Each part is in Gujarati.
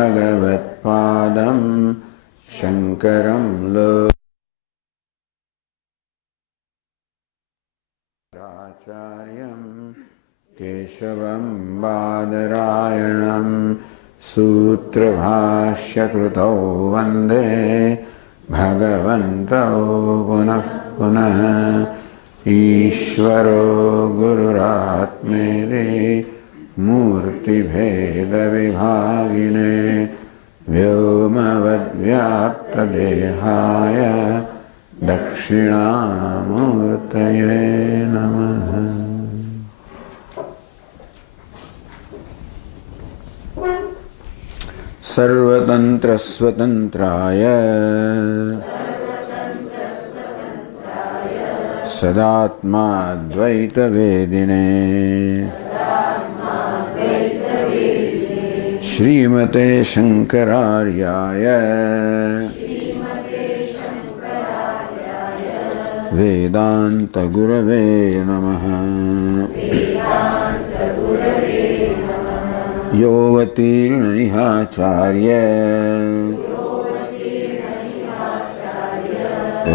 भगवत्पादं शङ्करं लोकाचार्यं केशवं बादरायणं सूत्रभाष्यकृतौ वन्दे भगवन्तौ पुनः पुनः। ईश्वरो गुरुरात्मेति मूर्तिभेदविभागिने व्योमवद्व्याप्तदेहाय दक्षिणामूर्तये नमः। सर्वतन्त्रस्वतन्त्राय सदात्माद्वैतवेदिने श्रीमते शंकरार्याय वेदान्तगुरवे नमः। योऽवतीर्ण इहाचार्य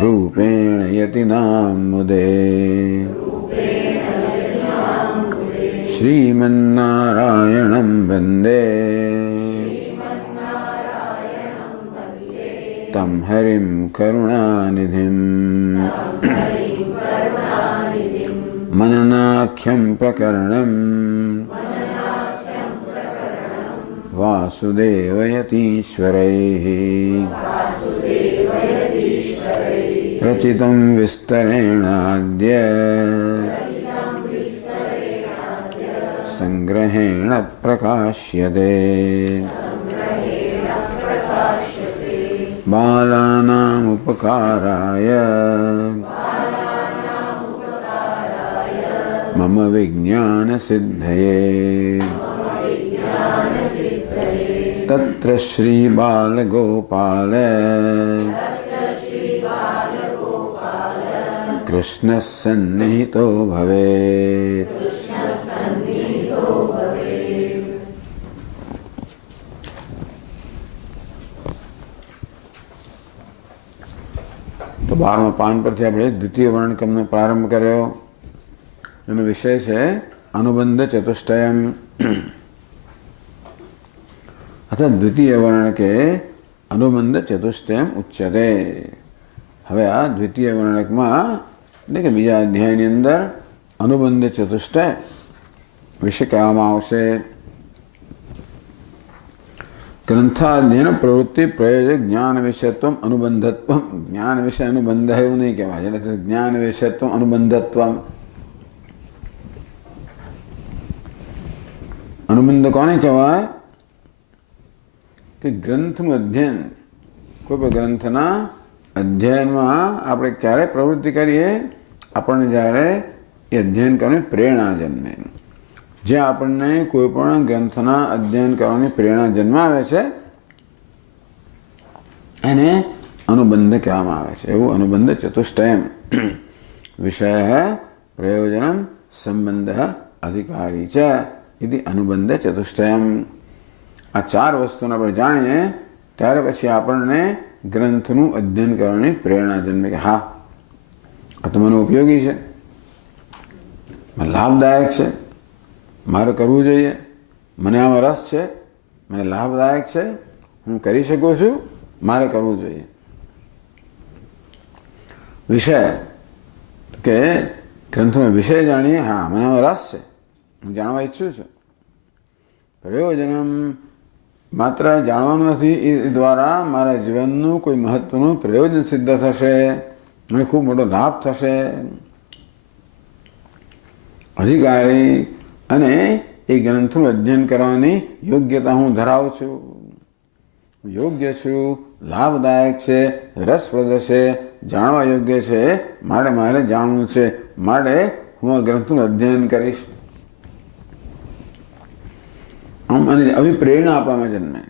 रूपेण यतिनां मुदे श्रीमन्नारायणं वन्दे तं हरिं करुणानिधिं मननाख्यं प्रकरणं वासुदेवयतीश्वरैः रचितं विस्तरेणाद्य संग्रहेण प्रकाश्यते। बालानामुपकाराय मम विज्ञानसिद्धये तत्र श्रीबालगोपाल कृष्णः सन्निहितो भवेत्। तो 12માં પાન પરથી આપણે દ્વિતીય વર્ણક્રમનો પ્રારંભ કર્યો. એનો વિષય છે અનુબંધ ચતુષ્ટયમ અથવા દ્વિતીય વર્ણકે અનુબંધ ચતુષ્ટયમ ઉચ્યતે. હવે આ દ્વિતીય વર્ણકમાં એટલે કે બીજા અધ્યાયની અંદર અનુબંધ ચતુષ્ટય વિશે કહેવામાં આવશે. ગ્રંથાધ્યયન પ્રવૃત્તિ પ્રયોજક જ્ઞાન વિષયત્વ અનુબંધત્વ. જ્ઞાન વિષય અનુબંધ એવું નહીં કહેવાય, એટલે જ્ઞાન વિષયત્વ અનુબંધત્વ. અનુબંધ કોને કહેવાય કે ગ્રંથનું અધ્યયન, કોઈ પણ ગ્રંથના અધ્યયનમાં આપણે ક્યારે પ્રવૃત્તિ કરીએ? આપણને જ્યારે એ અધ્યયન કરવાની પ્રેરણા જન્મે. જે આપણને કોઈ પણ ગ્રંથના અધ્યયન કરવાની પ્રેરણા જન્માવે છે એને અનુબંધ કહેવામાં આવે છે. એવું અનુબંધ ચતુષ્ટયમ વિષય પ્રયોજનમ સંબંધ અધિકારી છે ઇતિ અનુબંધ ચતુષ્ટયમ. આ ચાર વસ્તુને આપણે જાણીએ ત્યારે પછી આપણને ગ્રંથનું અધ્યયન કરવાની પ્રેરણા જન્મે કે હા આ તો મને ઉપયોગી છે, મને લાભદાયક છે, મારે કરવું જોઈએ, મને આમાં રસ છે, મને લાભદાયક છે, હું કરી શકું છું, મારે કરવું જોઈએ. વિષય કે ગ્રંથનો વિષય જાણીએ, હા મને આમાં રસ છે, હું જાણવા ઈચ્છું છું. પ્રયોજનમ માત્ર જાણવાનું નથી, એ દ્વારા મારા જીવનનું કોઈ મહત્વનું પ્રયોજન સિદ્ધ થશે અને ખૂબ મોટો લાભ થશે. અધિકારી અને એ ગ્રંથનું અધ્યયન કરવાની યોગ્યતા હું ધરાવું છું, યોગ્ય છું, લાભદાયક છે, રસપ્રદ છે, જાણવા યોગ્ય છે, મારે જાણવું છે, માટે હું આ ગ્રંથનું અધ્યયન કરીશ. આમ અને આવી પ્રેરણા આપવામાં જન્મે.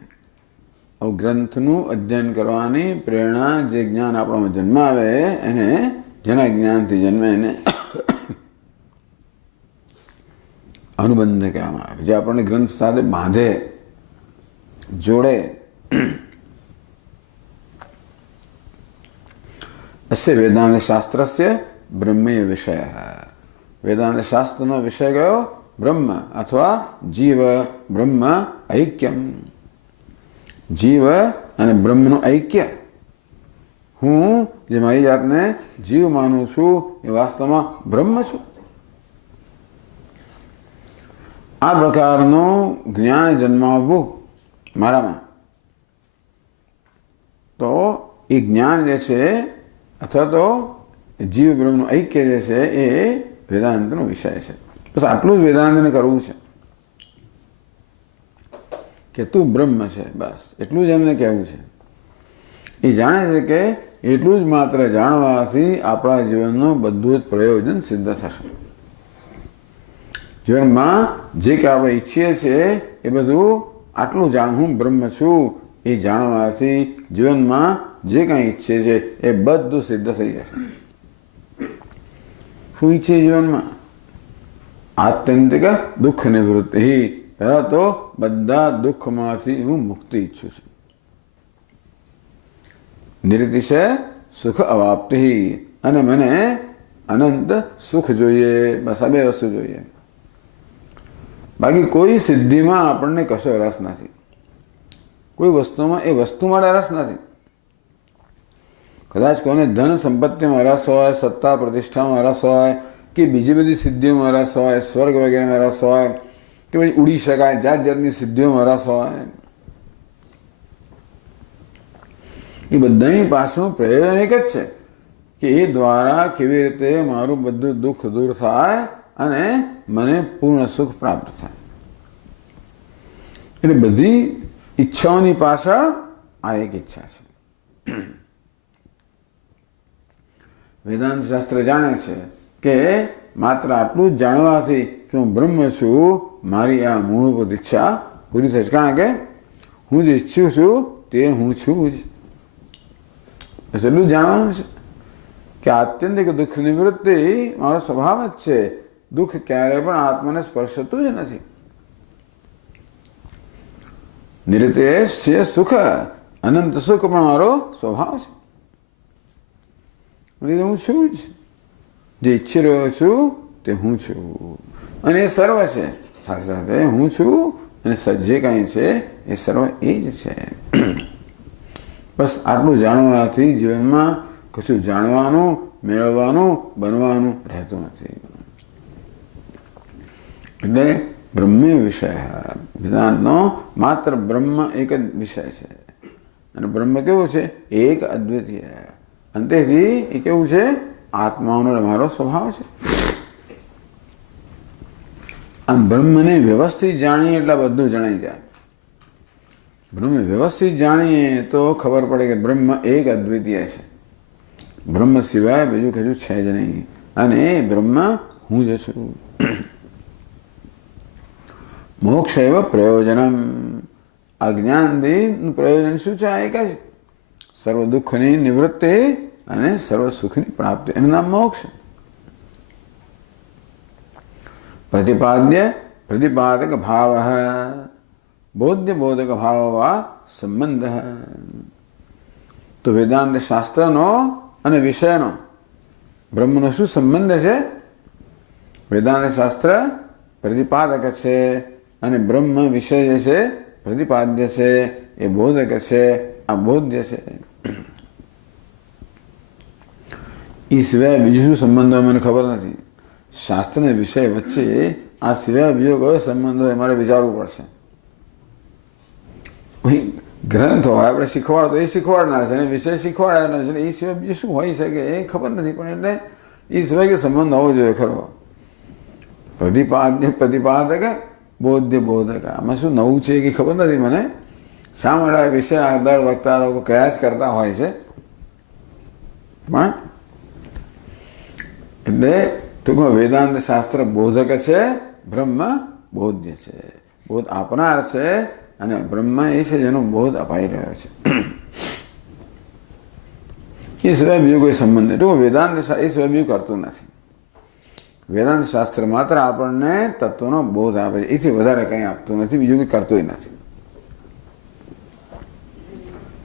ગ્રંથનું અધ્યયન કરવાની પ્રેરણા જે જ્ઞાન આપણામાં જન્માવે એને, જેના જ્ઞાનથી જન્મે એને અનુબંધ કહેવામાં આવે. જે આપણને ગ્રંથ સાથે બાંધે जोड़े अस्य वेदांत शास्त्रस्य ब्रह्मीय विषय है। वेदांत शास्त्रનો વિષય કયો? બ્રહ્મ અથવા જીવ બ્રહ્મ ઐક્યમ। જીવ અને બ્રહ્મનું ઐક્ય। હું જે મારી જાતને જીવ માનું છું એ વાસ્તવમાં બ્રહ્મ છું। આ પ્રકારનું જ્ઞાન જન્માવવું મારામાં, તો એ જ્ઞાન જે છે અથવા તો જીવ બ્રહ્મનું ઐક્ય જે છે એ વેદાંતનો વિષય છે। બસ આટલું જ વેદાંતને કરવું છે કે તું બ્રહ્મ છે, બસ એટલું જ એમને કહેવું છે। એ જાણે છે કે એટલું જ માત્ર જાણવાથી આપણા જીવનનું બધું જ પ્રયોજન સિદ્ધ થશે। જીવનમાં જે કે આપણે ઈચ્છીએ છીએ એ બધું આટલું જાણ, હું બ્રહ્મ છું એ જાણવાથી જીવનમાં જે કાંઈ ઈચ્છે છે એ બધું સિદ્ધ થઈ જશે। શું ઈચ્છે જીવનમાં? આત્યંતિક દુઃખ નિવૃત્તિ। પહેલા તો બધા દુઃખમાંથી હું મુક્તિ ઈચ્છું છું। નિરતિશય સુખ અવાપ્તિ, અને મને અનંત સુખ જોઈએ। બસ આ બે વસ્તુ જોઈએ। બાકી કોઈ સિદ્ધિમાં આપણને કશો રસ નથી, કોઈ વસ્તુમાં એ વસ્તુ માટે રસ નથી। કદાચ કોઈને ધન સંપત્તિમાં રસ હોય, સત્તા પ્રતિષ્ઠામાં રસ હોય, કે બીજી બધી સિદ્ધિઓમાં રસ હોય, સ્વર્ગ વગેરેમાં રસ હોય, કે પછી ઉડી શકાય જાત જાતની સિદ્ધિઓમાં રસ હોય, એ બધાની પાછળનું પ્રયોજન એક જ છે કે એ દ્વારા કેવી રીતે મારું બધું દુઃખ દૂર થાય અને મને પૂર્ણ સુખ પ્રાપ્ત થાય। એટલે બધી ઈચ્છાઓની પાછળ આ એક ઈચ્છા છે। વેદાંત શાસ્ત્ર જાણે છે કે માત્ર આટલું જ જાણવાથી કે હું બ્રહ્મ છું, મારી આ મૂળભૂત ઈચ્છા પૂરી થશે। કારણ કે હું જે ઈચ્છું છું તે હું છું જ। બસ એટલું જાણવાનું છે કે આત્યંતિક દુઃખ નિવૃત્તિ મારો સ્વભાવ જ છે। દુઃખ ક્યારેય પણ આત્માને સ્પર્શતું જ નથી। નિરતિશય સુખ, અનંત સુખ પણ મારો સ્વભાવ છે। હું છું જ, જે ઈચ્છી રહ્યો છું તે હું છું, અને એ સર્વ છે। સાથે સાથે હું છું અને જે કાંઈ છે એ સર્વ એ જ છે। બસ આટલું જાણવાથી જીવનમાં કશું જાણવાનું, મેળવવાનું, બનવાનું રહેતું નથી। એટલે બ્રહ્મીય વિષય વેદાંતનો માત્ર બ્રહ્મ એક જ વિષય છે। અને બ્રહ્મ કેવું છે? એક અદ્વિતીય। અંતેથી એ કેવું છે? આત્માનો મારો સ્વભાવ છે। આમ બ્રહ્મને વ્યવસ્થિત જાણીએ એટલે બધું જણાઈ જાય। બ્રહ્મને વ્યવસ્થિત જાણીએ તો ખબર પડે કે બ્રહ્મ એક અદ્વિતીય છે। બ્રહ્મ સિવાય બીજું કશું છે જ નહીં, અને એ બ્રહ્મ હું જ છું। મોક્ષ એવ પ્રયોજનમ। આ જ્ઞાનથી પ્રયોજન શું છે? આ એક જ, સર્વ દુઃખની નિવૃત્તિ અને સર્વ સુખની પ્રાપ્તિ, એનું નામ મોક્ષ। પ્રતિપાદ્ય પ્રતિપાદક ભાવ, બોધ્ય બોધક ભાવ વા સંબંધ। તો વેદાંત શાસ્ત્રનો અને વિષયનો બ્રહ્મનો શું સંબંધ છે? વેદાંત શાસ્ત્ર પ્રતિપાદક છે અને બ્રહ્મ વિષય જે છે પ્રતિપાદ્ય છે, એ બોધક છે, આ બોધ્ય છે। એ સિવાય બીજું શું સંબંધ હોય મને ખબર નથી। શાસ્ત્ર અને વિષય વચ્ચે આ સિવાય બીજો કયો સંબંધ હોય મારે વિચારવું પડશે। ગ્રંથ હોય આપણે શીખવાડતો એ શીખવાડનાર છે, અને વિષય શીખવાડનાર છે, એ સિવાય બીજું શું હોઈ શકે એ ખબર નથી। પણ એટલે એ સિવાય કે સંબંધ હોવો જોઈએ ખરો। પ્રતિપાદ્ય પ્રતિપાદક, બોધ્ય બોધક, આમાં શું નવું છે કે ખબર નથી મને। શા માટે આ વિષય દર વખતે લોકો કયા જ કરતા હોય છે, પણ એટલે ટૂંકમાં વેદાંત શાસ્ત્ર બોધક છે, બ્રહ્મ બોધ્ય છે, બોધ આપનાર છે, અને બ્રહ્મ એ છે જેનો બોધ અપાઈ રહ્યો છે। એ સિવાય બીજો કોઈ સંબંધ નહીં। ટૂંક વેદાંત એ સિવાય બીજું કરતું નથી। વેદાંત શાસ્ત્ર માત્ર આપણને તત્વનો બોધ આપે છે, એથી વધારે કંઈ આપતું નથી, બીજું કંઈ કરતું નથી।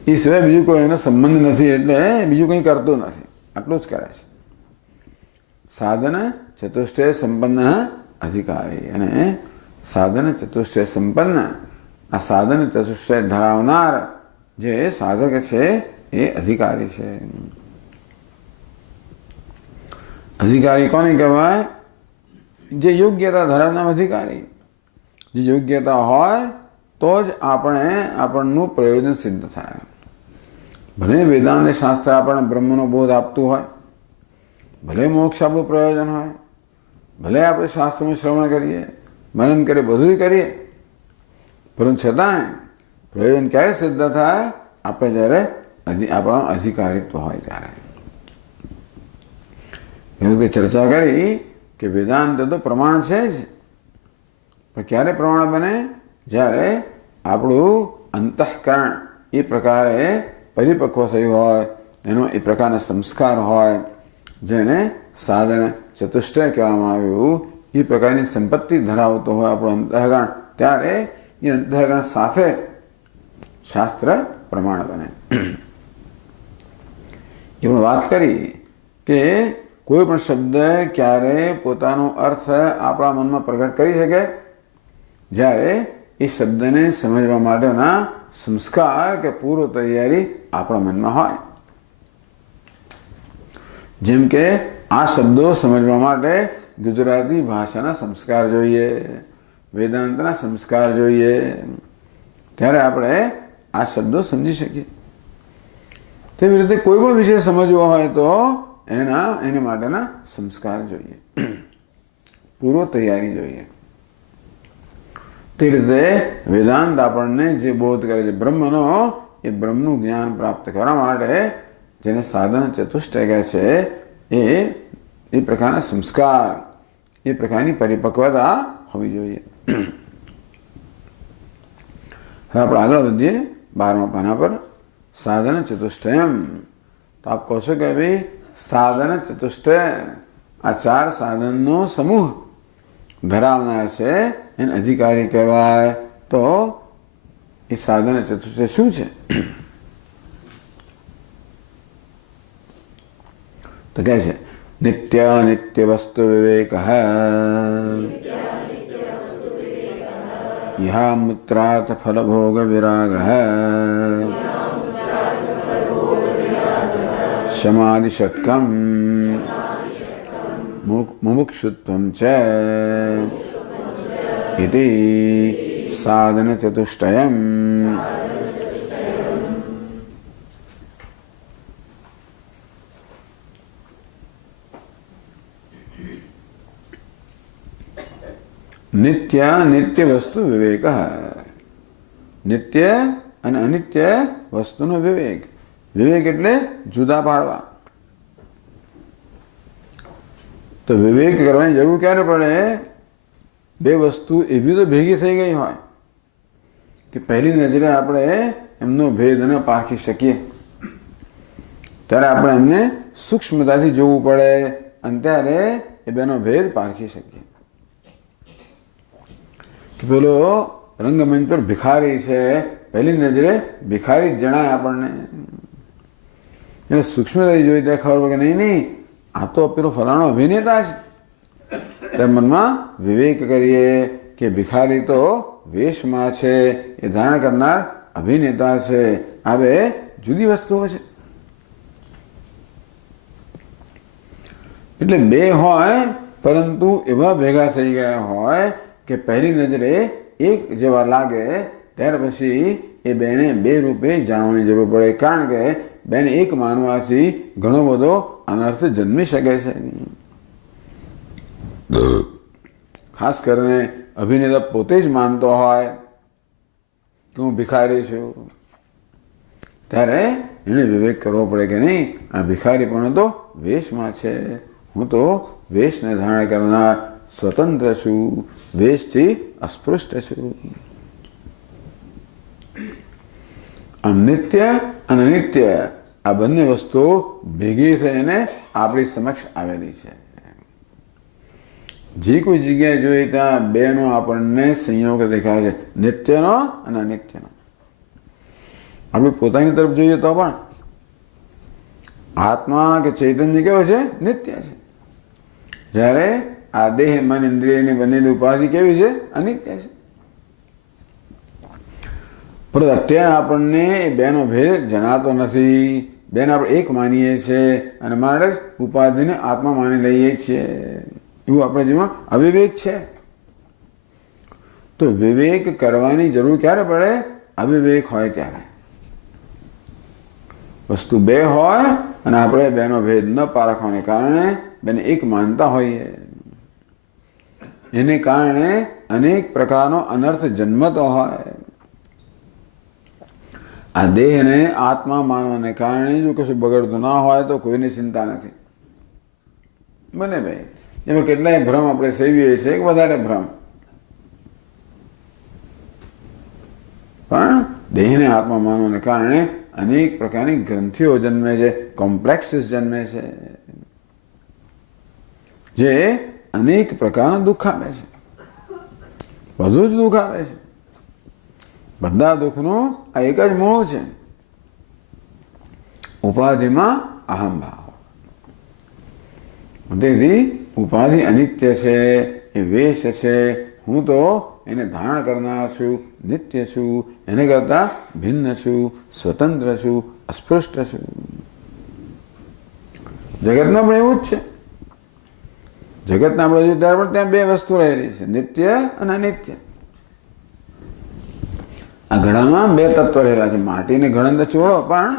એ સિવાય બીજું કોઈ એનો સંબંધ નથી, એટલે બીજું કંઈ કરતો નથી, આટલું જ કરે છે. સાધન ચતુષ્ટય સંપન્ન અધિકારી. અને સાધન ચતુષ્ટય સંપન્ન, આ સાધન ચતુષ્ટય ધરાવનાર જે સાધક છે એ અધિકારી છે. અધિકારી કોને કહેવાય? જે યોગ્યતા ધરાવનાર અધિકારી. જે યોગ્યતા હોય તો જ આપણનું પ્રયોજન સિદ્ધ થાય. ભલે વેદાંત શાસ્ત્ર આપણને બ્રહ્મનો બોધ આપતું હોય, ભલે મોક્ષ આપણું પ્રયોજન હોય, ભલે આપણે શાસ્ત્રનું શ્રવણ કરીએ, મનન કરીએ, બધું કરીએ, પરંતુ છતાંય પ્રયોજન ક્યારે સિદ્ધ થાય? આપણે જ્યારે આપણા અધિકારીત્વ હોય ત્યારે. એવું કે ચર્ચા કરી કે વેદાંત તો પ્રમાણ છે જ, પણ ક્યારે પ્રમાણ બને? જ્યારે આપણું અંતઃકરણ એ પ્રકારે પરિપક્વ થયું હોય, એનો એ પ્રકારના સંસ્કાર હોય, જેને સાધન ચતુષ્ટય કહેવામાં આવ્યું, એ પ્રકારની સંપત્તિ ધરાવતો હોય આપણું અંતઃકરણ, ત્યારે એ અંતઃકરણ સાથે શાસ્ત્ર પ્રમાણ બને. એ પણ વાત કરી કે કોઈ પણ શબ્દ ક્યારે પોતાનો અર્થ આપણા મનમાં પ્રગટ કરી શકે? જ્યારે એ શબ્દને સમજવા માટેના સંસ્કાર કે પૂર્વ તૈયારી આપણા મનમાં હોય. જેમ કે આ શબ્દો સમજવા માટે ગુજરાતી ભાષાના સંસ્કાર જોઈએ, વેદાંતના સંસ્કાર જોઈએ, ત્યારે આપણે આ શબ્દો સમજી શકીએ. તેવી રીતે કોઈ પણ વિષય સમજવો હોય તો એને માટેના સંસ્કાર જોઈએ, પૂર્વ તૈયારી જોઈએ. તે રીતે વેદાંત આપણને જે બોધ કરે છે બ્રહ્મનો, એ બ્રહ્મનું જ્ઞાન પ્રાપ્ત કરવા માટે જેને સાધન ચતુષ્ટય કહે છે, એ પ્રકારના સંસ્કાર, એ પ્રકારની પરિપક્વતા હોવી જોઈએ. હવે આપણે આગળ વધીએ 12મા પાના પર. સાધન ચતુષ્ટયમ. તો આપ કહો છો કે ભાઈ સાધન ચતુષ્ટય, આ 4 સાધનનો સમૂહ ધરાવનાર છે એને અધિકારી કહેવાય. તો એ સાધન ચતુષ્ટય શું છે? તો કહે છે નિત્ય નિત્ય વસ્તુ વિવેક યહા મૂત્રાર્થ ફલભોગ વિરાગ સમાધિ ષટ્કમ મુમુક્ષુત્વમ ચ ઇતિ સાધન ચતુષ્ટયમ. નિત્ય નિત્ય વસ્તુ વિવેક. નિત્ય અને અનિત્ય વસ્તુનો વિવેક. વિવેક એટલે જુદા પાડવા. તો વિવેક કરવાની જરૂર ક્યારે પડે? બે વસ્તુ એવી તો ભેગી થઈ ગઈ હોય કે પહેલી નજરે આપણે એમનો ભેદ ન પારખી શકીએ, ત્યારે આપણે એમને સૂક્ષ્મતાથી જોવું પડે અને ત્યારે એ બેનો ભેદ પારખી શકીએ. કે પેલો રંગમંચ પર ભિખારી છે, પહેલી નજરે ભિખારી જ જણાય આપણને, એને સૂક્ષ્મતાથી જોઈ ત્યાં ખબર પડે કે નહીં આ તો પેલો ફલાણો અભિનેતા છે. ત્યારે મનમાં વિવેક કરીએ કે ભિખારી તો વેશમાં છે, એ ધારણ કરનાર અભિનેતા છે. આ બે જુદી વસ્તુઓ છે. એટલે બે હોય પરંતુ એવા ભેગા થઈ ગયા હોય કે પહેલી નજરે એક જેવા લાગે, ત્યાર પછી એ બેને બે રૂપે જાણવાની જરૂર પડે, કારણ કે બેને એક માનવાથી ઘણો બધો અનર્થ જન્મી શકે છે. ખાસ કરીને અભિનેતા પોતે જ માનતો હોય કે હું ભિખારી છું, ત્યારે એને વિવેક કરવો પડે કે નહીં, આ ભિખારી પણ તો વેશમાં છે, હું તો વેશને ધારણ કરનાર સ્વતંત્ર છું, વેશથી અસ્પૃષ્ટ છું. આમ નિત્ય અને અનિત્ય આ બંને વસ્તુઓ ભેગી થઈને આપણી સમક્ષ આવેલી છે. જે કોઈ જગ્યાએ જોઈએ ત્યાં બેનો આપણને સંયોગ દેખાય છે, નિત્યનો અને અનિત્યનો. આપણે પોતાની તરફ જોઈએ તો પણ આત્મા કે ચૈતન્ય કેવો છે? નિત્ય છે. જ્યારે આ દેહ મન ઇન્દ્રિયની બનેલી ઉપાધિ કેવી છે? અનિત્ય છે. પરંતુ અત્યારે આપણને એ બેનો ભેદ જણાતો નથી. બેન આપણે એક માનીએ છીએ અને માટે જ ઉપાધિને આત્મા માની લઈએ છીએ. એવું આપણા જીવનમાં અવિવેક છે. તો વિવેક કરવાની જરૂર ક્યારે પડે? અવિવેક હોય ત્યારે. વસ્તુ બે હોય અને આપણે બેનો ભેદ ન પારખવાને કારણે બેને એક માનતા હોઈએ, એને કારણે અનેક પ્રકારનો અનર્થ જન્મતો હોય. આ દેહને આત્મા માનવાને કારણે જો કશું બગડતું ના હોય તો કોઈની ચિંતા નથી. બને ભાઈ, એમાં કેટલાય ભ્રમ આપણે સેવીએ છીએ, એક વધારે ભ્રમ. પણ દેહને આત્મા માનવાને કારણે અનેક પ્રકારની ગ્રંથિઓ જન્મે છે, કોમ્પ્લેક્સીસ જન્મે છે, જે અનેક પ્રકારના દુઃખ આપે છે. બધું જ દુઃખ આપે છે. બધા દુઃખનું આ એક જ મૂળ છે, ઉપાધિમાં અહંભાવ. તેથી ઉપાધિ અનિત્ય છે, એ વેશ છે. હું તો એને ધારણ કરનાર છું, નિત્ય છું, એને કરતાં ભિન્ન છું, સ્વતંત્ર છું, અસ્પૃષ્ટ છું. જગતમાં પણ એવું જ છે. જગતના આપણે જોઈએ ત્યારે પણ ત્યાં બે વસ્તુ રહેલી છે, નિત્ય અને અનિત્ય. આ ઘડામાં બે તત્વ રહેલા છે. માટીને ઘડાને છોડો પણ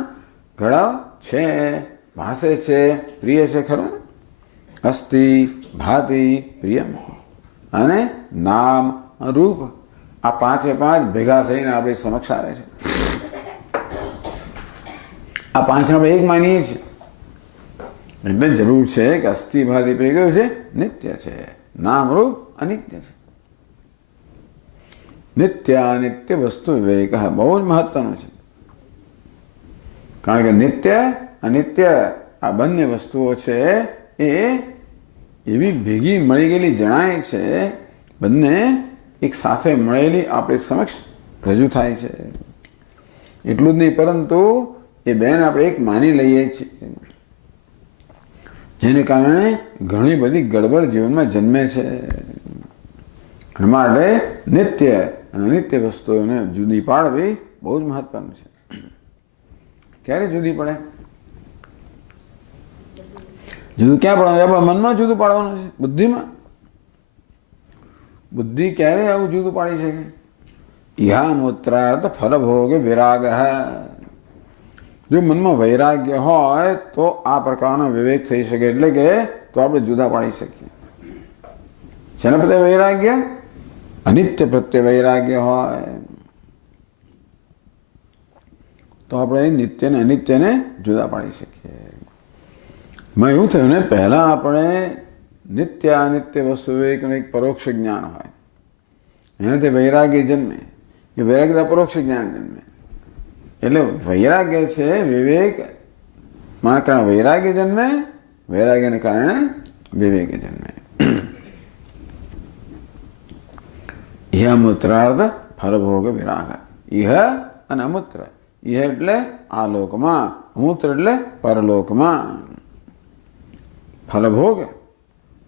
ઘડા છે, ભાસે છે, પ્રિય છે, ખરું? અસ્થિ ભાતિ પ્રિયમ અને નામ રૂપ, આ પાંચે પાંચ ભેગા થઈને આપણી સમક્ષ આવે છે. આ પાંચને આપણે એક માનીએ છીએ. એટલે જરૂર છે કે અસ્થિ ભાતિ પ્રિય કયું છે? નિત્ય છે. નામ રૂપ અનિત્ય છે. નિત્ય અનિત્ય વસ્તુ વિવેક બહુ જ મહત્વનું છે. કારણ કે નિત્ય અનિત્ય આ બંને વસ્તુઓ છે એ એવી ભેગી મળી ગયેલી જણાય છે, બંને એક સાથે મળેલી આપણી સમક્ષ રજૂ થાય છે. એટલું જ નહીં, પરંતુ એ બેન આપણે એક માની લઈએ છીએ, જેને કારણે ઘણી બધી ગડબડ જીવનમાં જન્મે છે. અને માટે નિત્ય અને અનિત્ય વસ્તુઓને જુદી પાડવી બહુ જ મહત્વનું છે. ક્યારે જુદી પડે? જુદું ક્યાં પડવાનું? આપણા મનમાં જુદું પાડવાનું છે, બુદ્ધિમાં. બુદ્ધિ ક્યારે આવું જુદું પાડી શકે? ઇહા મૂત્રાર્થ ફલભોગ વિરાગ. જો મનમાં વૈરાગ્ય હોય તો આ પ્રકારનો વિવેક થઈ શકે, એટલે કે તો આપણે જુદા પાડી શકીએ. શેના પ્રત્યે વૈરાગ્ય? અનિત્ય પ્રત્યે વૈરાગ્ય હોય તો આપણે નિત્ય ને અનિત્યને જુદા પાડી શકીએ. એમાં એવું થયું ને, પહેલાં આપણે નિત્ય અનિત્ય વસ્તુ વિવેકનું એક પરોક્ષ જ્ઞાન હોય, એનાથી વૈરાગ્ય જન્મે. એ વૈરાગ્ય પરોક્ષ જ્ઞાન જન્મે. એટલે વૈરાગ્ય છે વિવેક માના કારણે વૈરાગ્ય જન્મે, વૈરાગ્યને કારણે વિવેક જન્મે. ઇહ મૂત્રાર્થ ફલભોગ વિરાગ. ઇહ અને અમૂત્ર. ઇહ એટલે આ લોકમાં, અમૂત્ર એટલે પરલોકમાં. ફલભોગ,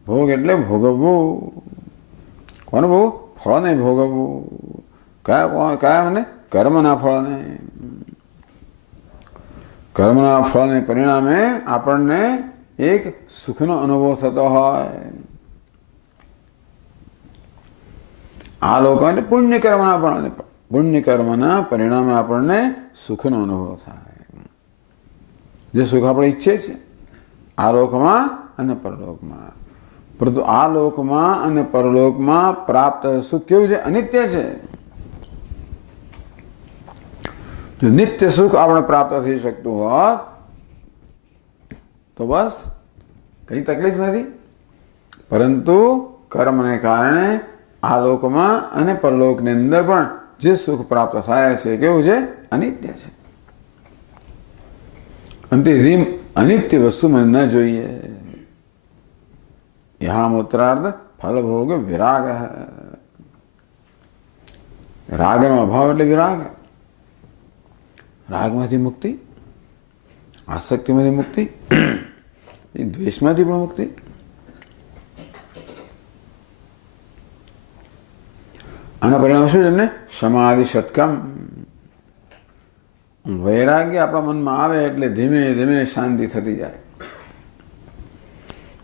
ભોગ એટલે ભોગવવું. કોને ભોગવું? ફળને ભોગવવું. કયા મને? કર્મના ફળને. કર્મના ફળને પરિણામે આપણને એક સુખનો અનુભવ થતો હોય. આ લોકો એટલે પુણ્ય કર્મના પરિણામે આપણને સુખનો અનુભવ થાય. જે સુખ આપણે ઈચ્છીએ છીએ આ લોકમાં અને પરલોકમાં. પરંતુ આ લોકમાં અને પરલોકમાં પ્રાપ્ત સુખ કેવું છે? અનિત્ય છે. જો નિત્ય સુખ આપણે પ્રાપ્ત થઈ શકતું હોત તો બસ કઈ તકલીફ નથી. પરંતુ કર્મને કારણે આ લોકમાં અને પરલોકની અંદર પણ જે સુખ પ્રાપ્ત થાય છે કેવું છે? અનિત્ય છે. અને તે અનિત્ય વસ્તુ મને ન જોઈએ. યહા મૂત્રાર્થ ફલભોગ વિરાગ. રાગનો અભાવ એટલે વિરાગ. રાગમાંથી મુક્તિ, આસક્તિમાંથી મુક્તિ, દ્વેષમાંથી પણ મુક્તિ. આના પરિણામ શું છે એમને? સમાધિ ષટકમ. વૈરાગ્ય આપણા મનમાં આવે એટલે ધીમે ધીમે શાંતિ થતી જાય.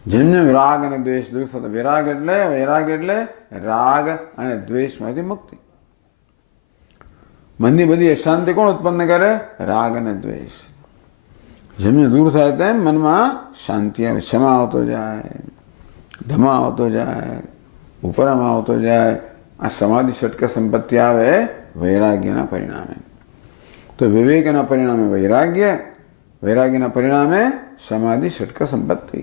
જેમ જેમ રાગ અને દ્વેષ દૂર થતો. વૈરાગ એટલે રાગ અને દ્વેષમાંથી મુક્તિ. મનની બધી અશાંતિ કોણ ઉત્પન્ન કરે? રાગ અને દ્વેષ. જેમ જેમ દૂર થાય તેમ મનમાં શાંતિ આવે, ક્ષમા આવતો જાય, ધમા આવતો જાય, ઉપરામાં આવતો જાય. આ સમાધિ ષટક સંપત્તિ આવે વૈરાગ્યના પરિણામે. તો વિવેકના પરિણામે વૈરાગ્ય, વૈરાગ્યના પરિણામે સમાધિ ષટક સંપત્તિ.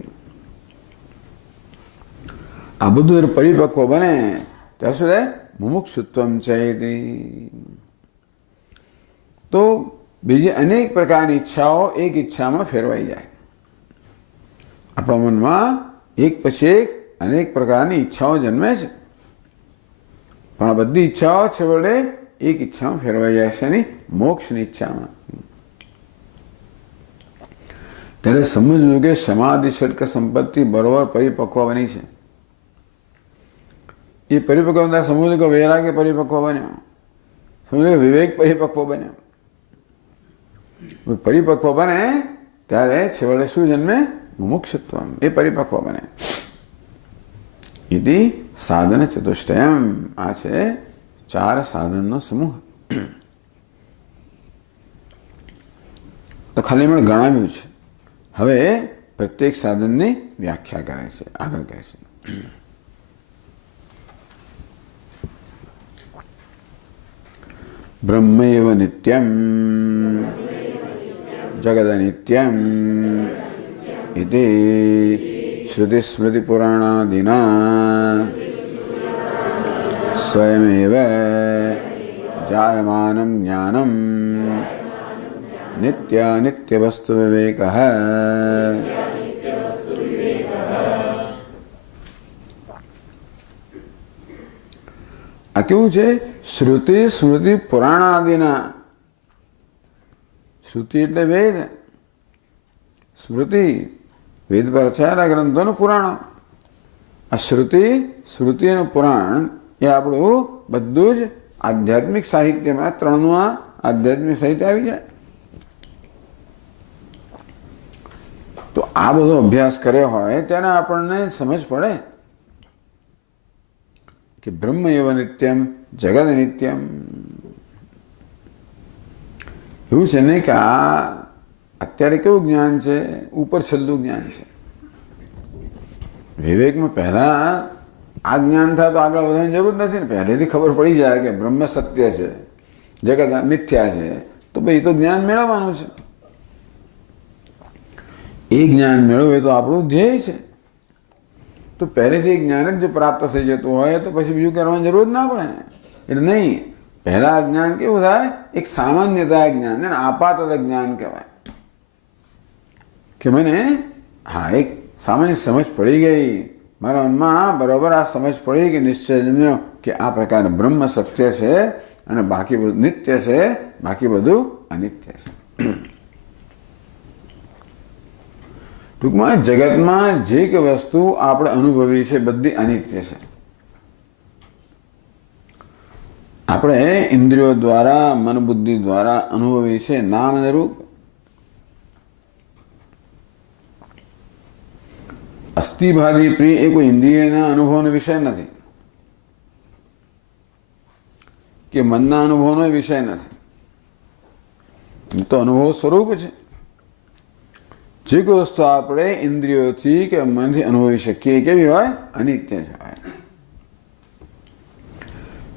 આ બધું પરિપક્વ બને ત્યાં સુધી મુમુક્ષુત્વમ ચેતી. તો બીજી અનેક પ્રકારની ઈચ્છાઓ એક ઈચ્છામાં ફેરવાઈ જાય. આપણા મનમાં એક પછી એક અનેક પ્રકારની ઈચ્છાઓ જન્મે છે, પણ આ બધી ઈચ્છાઓ છેવટે એક ઈચ્છામાં ફેરવાઈ જાય છે, એની મોક્ષની ઈચ્છામાં. ત્યારે સમજવું કે સમાધિ ષટક સંપત્તિ બરોબર પરિપક્વ બની છે. એ પરિપક્વતા સમજવું કે વૈરાગ્ય પરિપક્વ બન્યો, સમજવું કે વિવેક પરિપક્વ બન્યો. પરિપક્વ બને ત્યારે છેવટે શું જન્મે? મુમુક્ષુત્વ. એ પરિપક્વ બને. ઇતિ સાધન ચતુષ્ટયમ. આ છે 4 સાધનનો સમૂહ. તો ખાલી એમણે ગણાવ્યું છે. હવે પ્રત્યેક સાધનની વ્યાખ્યા કરે છે, આગળ કહે છે. બ્રહ્મૈવ નિત્યમ જગદનિત્યમ ઇતિ શ્રુતિસ્મૃતિપુરાણાદિના સ્વયમેવ જાયમાनं જ્ઞાનમ નિત્યાનિત્યવસ્તુ વિવેકઃ. આ કેવું છે? શ્રુતિ સ્મૃતિ પુરાણાદિના. શ્રુતિ એટલે વેદ, સ્મૃતિ વેદ પર રચાયેલા ગ્રંથોનું પુરાણો. આ શ્રુતિ સ્મૃતિ અને પુરાણ એ આપણું બધું જ આધ્યાત્મિક સાહિત્યમાં 3નું આધ્યાત્મિક સાહિત્ય આવી જાય. તો આ બધો અભ્યાસ કર્યો હોય ત્યારે આપણને સમજ પડે કે બ્રહ્મ એવ નિત્યમ જગદ નિત્યમ. એવું છે ને કે આ અત્યારે કેવું જ્ઞાન છે? ઉપર છેલ્લું જ્ઞાન છે. વિવેકમાં પહેલા આ જ્ઞાન થાય તો આગળ વધવાની જરૂર નથી ને. પહેલેથી ખબર પડી જાય કે બ્રહ્મ સત્ય છે, જગત મિથ્યા છે, તો ભાઈ તો જ્ઞાન મેળવવાનું છે. એ જ્ઞાન મેળવવું એ તો આપણું ધ્યેય છે. તો પહેલેથી જ્ઞાન જ જો પ્રાપ્ત થઈ જતું હોય તો પછી બીજું કરવાની જરૂર ના પડે ને. એટલે નહીં, પહેલા જ્ઞાન કેવું થાય? એક સામાન્યતા જ્ઞાન, એને આપાતતા જ્ઞાન કહેવાય. કે મને એક સામાન્ય સમજ પડી ગઈ, મારા મનમાં બરાબર આ સમજ પડી કે નિશ્ચય જમ્યો કે આ પ્રકારે બ્રહ્મ સત્ય છે અને બાકી બધું નિત્ય છે, બાકી બધું અનિત્ય છે. ટૂંકમાં જગતમાં જે કે વસ્તુ આપણે અનુભવી છે બધી અનિત્ય છે. આપણે ઇન્દ્રિયો દ્વારા, મન બુદ્ધિ દ્વારા અનુભવી છે નામ અને રૂપ. અસ્થિભાદી પ્રિય એ કોઈ ઇન્દ્રિયના અનુભવનો વિષય નથી કે મનના અનુભવનો વિષય નથી. તો અનુભવ સ્વરૂપ છે. જે કોઈ વસ્તુ આપણે ઇન્દ્રિયોથી કે મનથી અનુભવી શકીએ કેવી હોય? અનિત્ય જ હોય.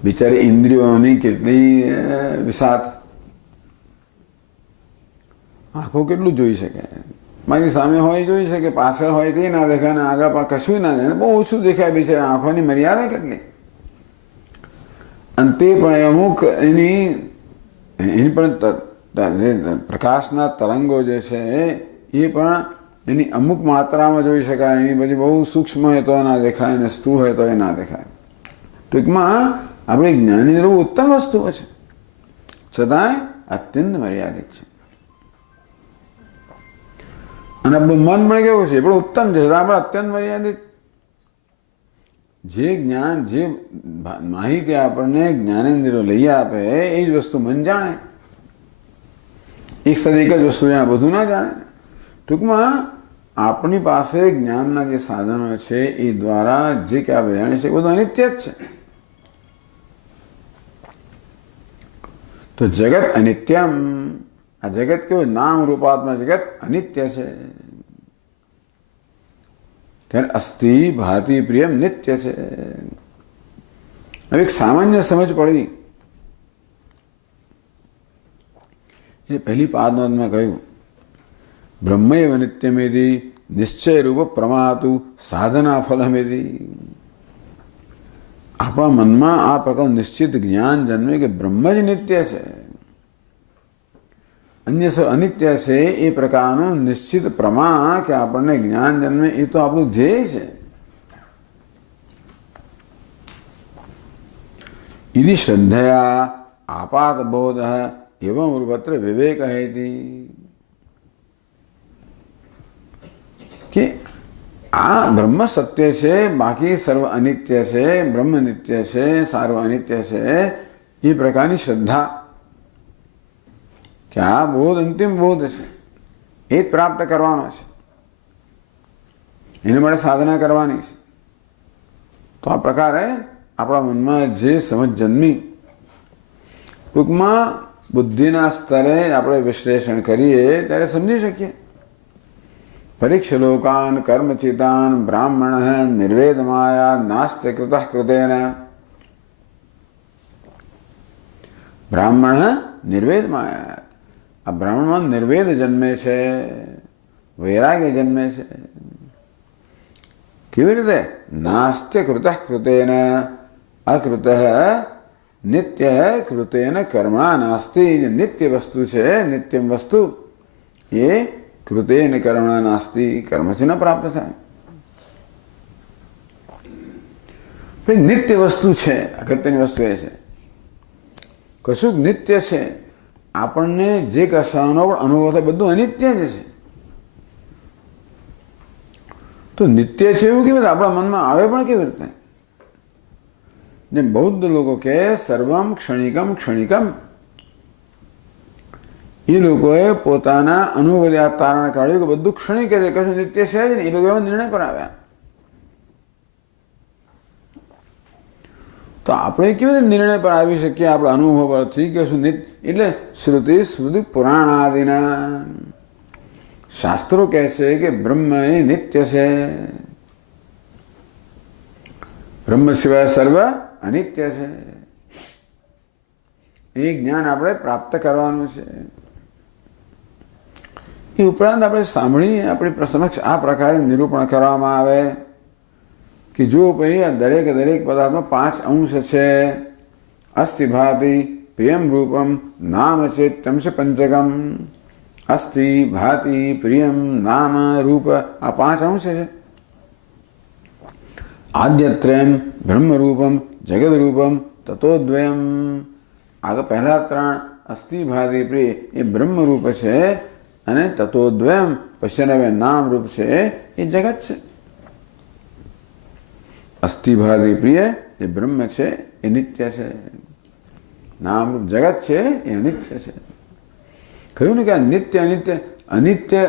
બિચારી ઇન્દ્રિયોની કેટલી વિસાત, આંખો કેટલું જોઈ શકે? મારી સામે હોય જોઈ શકે, પાછળ હોય તે ના દેખાય, ને આગળ કશું ના દેખાય, બહુ ઓછું દેખાય. બિચારી આંખોની મર્યાદા કેટલી! અને તે પણ અમુક એની પણ પ્રકાશના તરંગો જે છે એ પણ એની અમુક માત્રામાં જોઈ શકાય. એની પછી બહુ સૂક્ષ્મ હોય તો ના દેખાય, અને સ્થૂળ હોય તો એ ના દેખાય. ટૂંકમાં આપણે જ્ઞાની રહેવું ઉત્તમ વસ્તુઓ છે, છતાંય અત્યંત મર્યાદિત છે. અને આપણું મન પણ કેવું છે, આપણું ઉત્તમ છે, આપણે અત્યંત મર્યાદિત. જે જ્ઞાન, જે માહિતી આપણને જ્ઞાનેન્દ્રિયો લઈ આપે એ જ વસ્તુ મન જાણે. એક સાથે એક જ વસ્તુ જાણે, બધું ના જાણે. ટૂંકમાં આપણી પાસે જ્ઞાનના જે સાધનો છે એ દ્વારા જે કે આપણે જાણીએ છીએ બધું અનિત્ય જ છે. તો જગત અનિત્યમ, આ જગત કેવું, નામ રૂપાત્મા જગત અનિત્ય છે. ત્યારે અસ્થિ ભાતિ પ્રિયમ નિત્ય છે. હવે એક સામાન્ય સમજ પડી, એટલે પહેલી પાદમાં કહ્યું બ્રહ્મૈવ નિત્યમેદી નિશ્ચય રૂપ પ્રમાતુ સાધના ફલમેદી. આપણા મનમાં આ પ્રકારનું નિશ્ચિત જ્ઞાન જન્મે કે બ્રહ્મ જ નિત્ય છે, અન્ય અનિત્ય છે. એ પ્રકારનું નિશ્ચિત પ્રમા કે આપણને જ્ઞાન જન્મે એ તો આપણું ધ્યેય છે. ઇતિ શ્રદ્ધયા આપાત બોધ એવં ઉર્વત્ર વિવેક હેતી. કે આ બ્રહ્મ સત્ય છે, બાકી સર્વ અનિત્ય છે, બ્રહ્મ નિત્ય છે, સર્વ અનિત્ય છે. એ પ્રકારની શ્રદ્ધા કે આ બોધ અંતિમ બોધ છે, એ જ પ્રાપ્ત કરવાનો છે, એને માટે સાધના કરવાની છે. તો આ પ્રકારે આપણા મનમાં જે સમજ જન્મી, ટૂંકમાં બુદ્ધિના સ્તરે આપણે વિશ્લેષણ કરીએ ત્યારે સમજી શકીએ. પરીક્ષ લોકાન કર્મચિતાન બ્રાહ્મણ નિર્વેદ માયા નાસ્ત્ય કૃત કૃતેન. બ્રાહ્મણ નિર્વેદ માયા, આ બ્રાહ્મણમાં નિર્વેદ જન્મે છે, વૈરાગ્ય જન્મે છે. કેવી રીતે? નાસ્ત્ય કૃત કૃતેન, અકૃત નિત્ય કૃતેન કર્મણા નાસ્તિ. જે નિત્ય વસ્તુ છે, નિત્યમ વસ્તુ, એ કૃતેન કર્મણા નાસ્તિ, કર્મથી ન પ્રાપ્ત થાય. નિત્ય વસ્તુ છે, અગત્યની વસ્તુ એ છે કશુંક નિત્ય છે. આપણને જે કશાનો પણ અનુભવ થાય બધું અનિત્ય જ છે. તો નિત્ય છે એવું કેવી રીતે આપણા મનમાં આવે પણ કેવી રીતે? જે બૌદ્ધ લોકો કે સર્વમ ક્ષણિકમ ક્ષણિકમ, એ લોકોએ પોતાના અનુભવ તારણ કાઢ્યું કે બધું ક્ષણિક છે, કશું નિત્ય છે જ નહીં. એ લોકો એવા નિર્ણય પર આવ્યા. તો આપણે કેવી રીતે નિર્ણય પર આવી શકીએ આપણા અનુભવ પરથી કે શું નિત્ય? એટલે શ્રુતિ સ્મૃતિ પુરાણ આદિના શાસ્ત્રો કહે છે કે બ્રહ્મ એ નિત્ય છે, બ્રહ્મ સિવાય સર્વ અનિત્ય છે. એ જ્ઞાન આપણે પ્રાપ્ત કરવાનું છે. એ ઉપરાંત આપણે સાંભળીએ, આપણી સમક્ષ આ પ્રકારે નિરૂપણ કરવામાં આવે કે જો ભાઈ આ દરેક પદાર્થમાં 5 અંશ છે. અસ્થિ ભાતિ પ્રિયમ રૂપમ નામ ચેત્તમ છે પંચકમ. અસ્થિ ભાતિ પ્રિયમ નામ રૂપ, આ 5 અંશ છે. આદ્યત્રયમ બ્રહ્મરૂપમ જગદરૂપમ તત્વદ્વયમ. આગળ પહેલા 3 અસ્થિ ભાતિ પ્રિય એ બ્રહ્મરૂપ છે, અને તત્વદ્વયમ પશ્ચિમ નામ રૂપ છે, એ જગત છે. અસ્થિ ભાતિ પ્રિય એ બ્રહ્મ છે, એ નિત્ય છે. નામ રૂપ જગત છે, એ અનિત્ય છે. કહ્યું ને કે આ નિત્ય અનિત્ય, અનિત્ય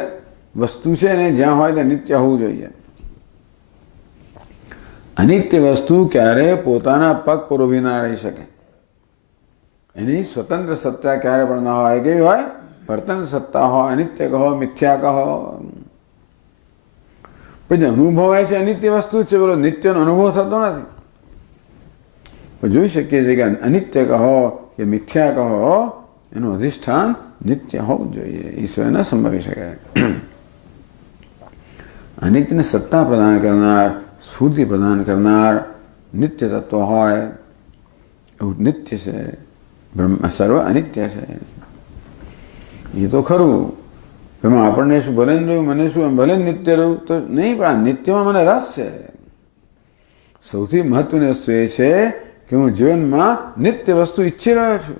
વસ્તુ છે ને જ્યાં હોય ત્યાં નિત્ય હોવું જોઈએ. અનિત્ય વસ્તુ ક્યારે પોતાના પગ પર ઊભી ના રહી શકે. એની સ્વતંત્ર સત્તા ક્યારે પણ ના હોય. કેવી હોય? વર્તન સત્તા હોય. અનિત્ય કહો, મિથ્યા કહો, પણ જે અનુભવાય છે અનિત્ય વસ્તુ છે, બોલો નિત્યનો અનુભવ થતો નથી. પણ જોઈ શકીએ છીએ કે અનિત્ય કહો કે મિથ્યા કહો, એનું અધિષ્ઠાન નિત્ય હોવું જોઈએ. ઈશ્વર ન સંભવી શકે. અનિત્યને સત્તા પ્રદાન કરનાર, સ્ફૂર્તિ પ્રદાન કરનાર નિત્ય તત્વ હોય એવું નિત્ય છે. બ્રહ્મ સર્વ અનિત્ય છે. એ તો ખરું. એમાં આપણને શું ભલે રહ્યું, મને શું ભલે નિત્ય રહ્યું તો નહીં, પણ આ નિત્યમાં મને રસ છે. સૌથી મહત્વની વસ્તુ એ છે કે હું જીવનમાં નિત્ય વસ્તુ ઈચ્છી રહ્યો છું.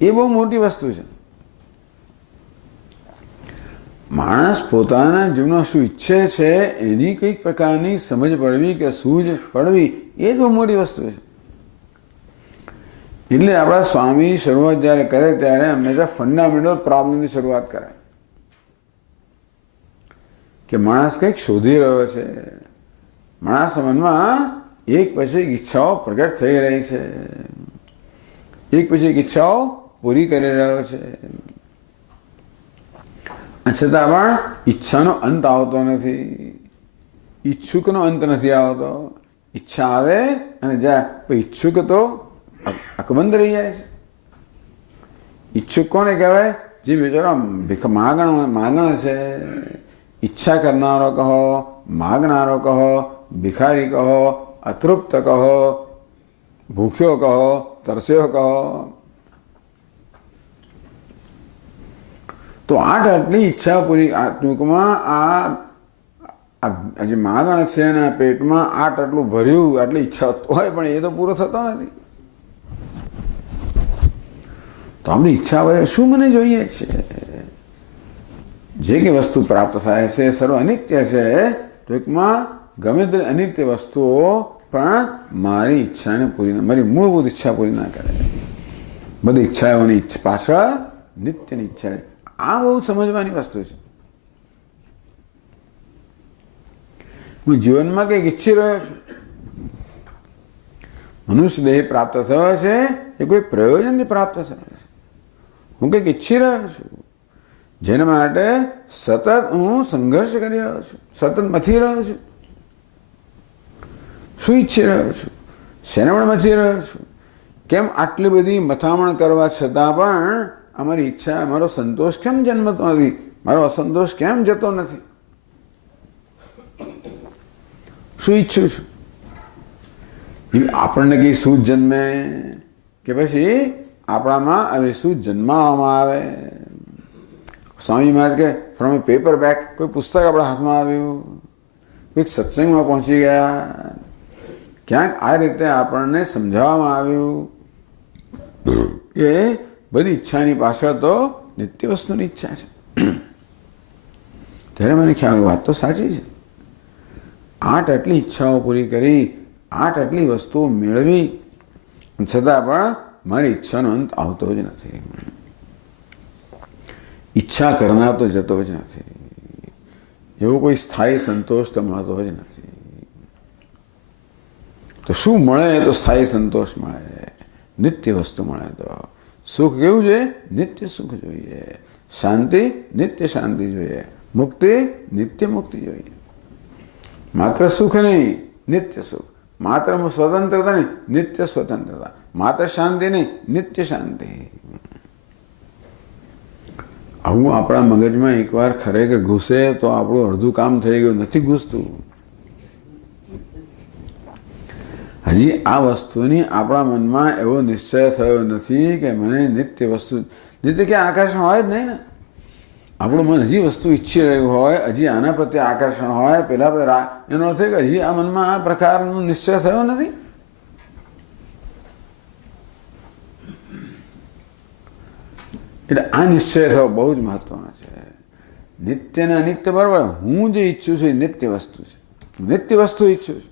એ બહુ મોટી વસ્તુ છે. માણસ પોતાના જીવનમાં શું ઈચ્છે છે એની કંઈક પ્રકારની સમજ પડવી કે સૂઝ પડવી એ જ બહુ મોટી વસ્તુ છે. એટલે આપણા સ્વામી શરૂઆત જ્યારે કરે ત્યારે હંમેશા ફંડામેન્ટલ પ્રોબ્લેમની શરૂઆત કરે કે માણસ કંઈક શોધી રહ્યો છે. માણસ મનમાં એક પછી એક ઈચ્છાઓ પ્રગટ થઈ રહી છે, એક પછી એક ઈચ્છાઓ પૂરી કરી રહ્યો છે, છતાં પણ ઈચ્છાનો અંત આવતો નથી, ઈચ્છુકનો અંત નથી આવતો. ઈચ્છા આવે અને જાય, ઈચ્છુક તો અકબંધ રહી જાય છે. ઈચ્છુક કોને કહેવાય? જે બિચારો માગણ છે. ઈચ્છા કરનારો કહો, માગનારો કહો, ભિખારી કહો, અતૃપ્ત કહો, ભૂખ્યો કહો, તરસ્યો કહો. તો આટલી ઈચ્છા પૂરી, ટૂંકમાં આ જે માગણ છે એના પેટમાં આટલું ભર્યું, આટલી ઈચ્છા હોય પણ એ તો પૂરો થતો નથી. તો આપણી ઈચ્છા હોય શું મને જોઈએ છે? જે કંઈ વસ્તુ પ્રાપ્ત થાય છે સર્વ અનિત્ય છે. ટૂંકમાં ગમે તે અનિત્ય વસ્તુઓ પણ મારી ઈચ્છાને પૂરી, મારી મૂળભૂત ઈચ્છા પૂરી ના કરે. બધી ઈચ્છાઓની પાછળ નિત્યની ઈચ્છા. આ બહુ સમજવાની વસ્તુ છે. હું જીવનમાં કંઈક ઈચ્છી રહ્યો છું. મનુષ્ય દેહ પ્રાપ્ત થયો છે એ કોઈ પ્રયોજનથી પ્રાપ્ત થયો છે. હું કંઈક ઈચ્છી રહ્યો છું જેના માટે સતત હું સંઘર્ષ કરી રહ્યો છું, સતત મથી રહ્યો છું. શું ઈચ્છી રહ્યો છું? શેને પણ મથી રહ્યો છું? કેમ આટલી બધી મથામણ કરવા છતાં પણ અમારી ઈચ્છા, અમારો સંતોષ કેમ જન્મતો નથી? મારો અસંતોષ કેમ જતો નથી? શું ઈચ્છું છું? આપણને કઈ સૂઝ જન્મે કે પછી આપણામાં આવી સૂઝ જન્માવામાં આવે? સ્વામી મહારાજ કે ફ્રોમ એ પેપર બેક, કોઈ પુસ્તક આપણા હાથમાં આવ્યું, કોઈક સત્સંગમાં પહોંચી ગયા, ક્યાંક આ રીતે આપણને સમજાવવામાં આવ્યું કે બધી ઈચ્છાની પાછળ તો નિત્ય વસ્તુની ઈચ્છા છે. ત્યારે મને ખ્યાલ, વાત તો સાચી છે. આટલી ઈચ્છાઓ પૂરી કરી, આટલી વસ્તુઓ મેળવી, છતાં પણ મારી ઈચ્છાનો અંત આવતો જ નથી. ઈચ્છા કરનાર તો જતો જ નથી. એવો કોઈ સ્થાયી સંતોષ તો મળતો જ નથી. તો શું મળે? તો સ્થાયી સંતોષ મળે, નિત્ય વસ્તુ મળે. તો સુખ કેવું જોઈએ? નિત્ય સુખ જોઈએ. શાંતિ, નિત્ય શાંતિ જોઈએ. મુક્તિ, નિત્ય મુક્તિ જોઈએ. માત્ર સુખ નહીં, નિત્ય સુખ. માત્ર સ્વતંત્રતા નહીં, નિત્ય સ્વતંત્રતા. માત્ર શાંતિ નહીં, નિત્ય શાંતિ. આવું આપણા મગજમાં એકવાર ખરેખર ઘૂસે તો આપણું અડધું કામ થઈ ગયું. નથી ઘૂસતું. હજી આ વસ્તુની આપણા મનમાં એવો નિશ્ચય થયો નથી કે મને નિત્ય વસ્તુ, નિત્ય ક્યાં આકર્ષણ હોય જ નહીં ને. આપણું મન હજી વસ્તુ ઈચ્છી રહ્યું હોય, હજી આના પ્રત્યે આકર્ષણ હોય, પેલા એનો અર્થ કે હજી આ મનમાં આ પ્રકારનો નિશ્ચય થયો નથી. એટલે આ નિશ્ચય થવો બહુ જ મહત્વનો છે. નિત્ય ને અનિત્ય બરાબર. હું જે ઈચ્છું છું એ નિત્ય વસ્તુ છે. નિત્ય વસ્તુ ઈચ્છું છું.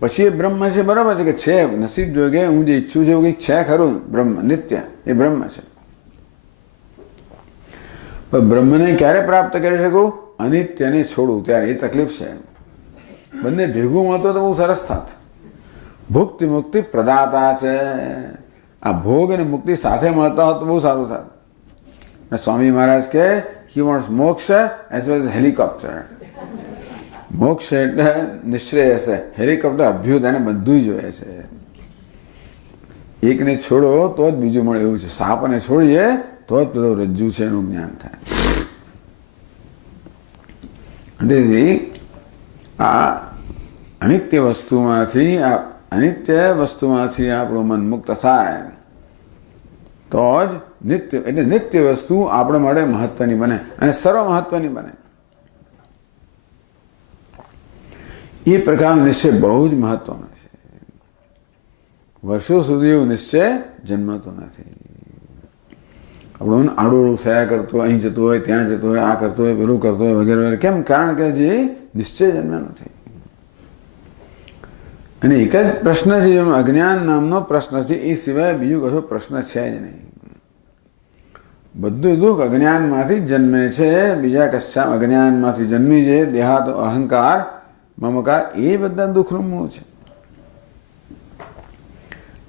પછી એ બ્રહ્મ છે, બરાબર છે કે છે નસીબ જોગે હું જે ઈચ્છું છું એવું કંઈક છે ખરું. બ્રહ્મ નિત્ય એ બ્રહ્મ છે. પણ બ્રહ્મને ક્યારે પ્રાપ્ત કરી શકું? અનિત્યને છોડું ત્યારે. એ તકલીફ છે. બંને ભેગું મળતો તો બહુ સરસ થાત. ભુક્તિ મુક્તિ પ્રદાતા છે. આ ભોગ અને મુક્તિ સાથે મળતા હોત તો બહુ સારું થાત. સ્વામી મહારાજ કે હી વોન્ટ્સ મોક્ષ એઝ વેલ એઝ હેલિકોપ્ટર. મોક્ષ એટલે નિશ્રેયસ, હેલિકોપ્ટર અભ્યુદય, એને બધું જોઈએ છે. એકને છોડો તો જ બીજું મળે એવું છે. સાપને છોડીએ તો જ પેલો રજ્જુ છે એનું જ્ઞાન થાય. તેથી આ અનિત્ય વસ્તુમાંથી આપણું મન મુક્ત થાય તો જ નિત્ય, એટલે નિત્ય વસ્તુ આપણા માટે મહત્વની બને અને સર્વ મહત્વની બને. એ પ્રકારનો નિશ્ચય બહુ જ મહત્વનો છે. વર્ષો સુધી એવો નિશ્ચય જન્મતો નથી. આપણું આડોળું થયા કરતું હોય, અહીં જતું હોય, ત્યાં જતું હોય, આ કરતું હોય, પેલું કરતું હોય, વગેરે વગેરે. કેમ? કારણ કે જે નિશ્ચય જન્મ્યો નથી. અને એક જ પ્રશ્ન છે, જેનો અજ્ઞાન નામનો પ્રશ્ન છે, એ સિવાય બીજું કશો પ્રશ્ન છે જ નહીં. બધું દુઃખ અજ્ઞાનમાંથી જ જન્મે છે. બીજા કશા અજ્ઞાનમાંથી જન્મી છે. દેહાત, અહંકાર, મમકાર, એ બધા દુઃખનું મૂળ છે.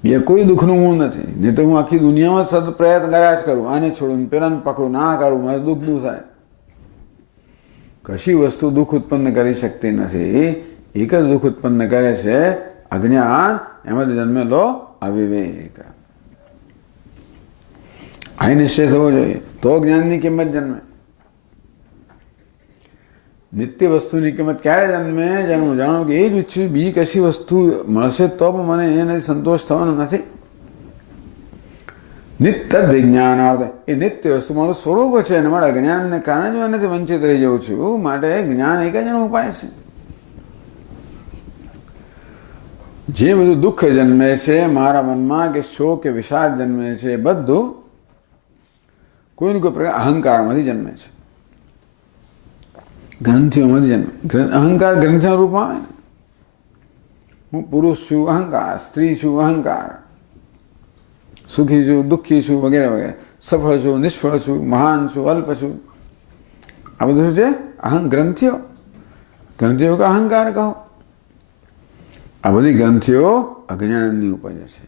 બીજા કોઈ દુઃખનું મૂળ નથી. નહીં તો હું આખી દુનિયામાં સતત પ્રયત્ન કર્યા જ કરું, આને છોડું, પેલાને પકડું, ના કરું, મારે દુઃખ દૂર થાય. કશી વસ્તુ દુઃખ ઉત્પન્ન કરી શકતી નથી. એક જ દુઃખ ઉત્પન્ન કરે છે અજ્ઞાન, એમાંથી જન્મેલો અવિવેક. આ નિશ્ચય થવો જોઈએ, તો જ્ઞાનની કિંમત જન્મે. નિત્ય વસ્તુની કિંમત ક્યારે જન્મે? જાણો કે એ જ ઈચ્છું, બીજી કશી વસ્તુ મળશે તો પણ મને એને સંતોષ થવાનો નથી. નિત્ય વિજ્ઞાનાર્થ, એ નિત્ય વસ્તુ મારું સ્વરૂપ છે અને મારા અજ્ઞાનને કારણે જ હું એનાથી વંચિત રહી જાઉં છું. માટે જ્ઞાન એક જ એનો ઉપાય છે. જે બધું દુઃખ જન્મે છે મારા મનમાં, કે શોક કે વિષાદ જન્મે છે, બધું કોઈને કોઈ પ્રકાર અહંકારમાંથી જન્મે છે, ગ્રંથિઓમાંથી જન્મે. અહંકાર ગ્રંથિના રૂપમાં આવે ને. હું પુરુષ છું, અહંકાર. સ્ત્રી છું, અહંકાર. સુખી છું, દુઃખી છું, વગેરે વગેરે. સફળ છું, નિષ્ફળ છું, મહાન છું, અલ્પ છું. આ બધું શું છે? ગ્રંથિઓ. ગ્રંથિઓ કે અહંકાર કહો. આ બધી ગ્રંથિઓ અજ્ઞાનની ઉપજ છે.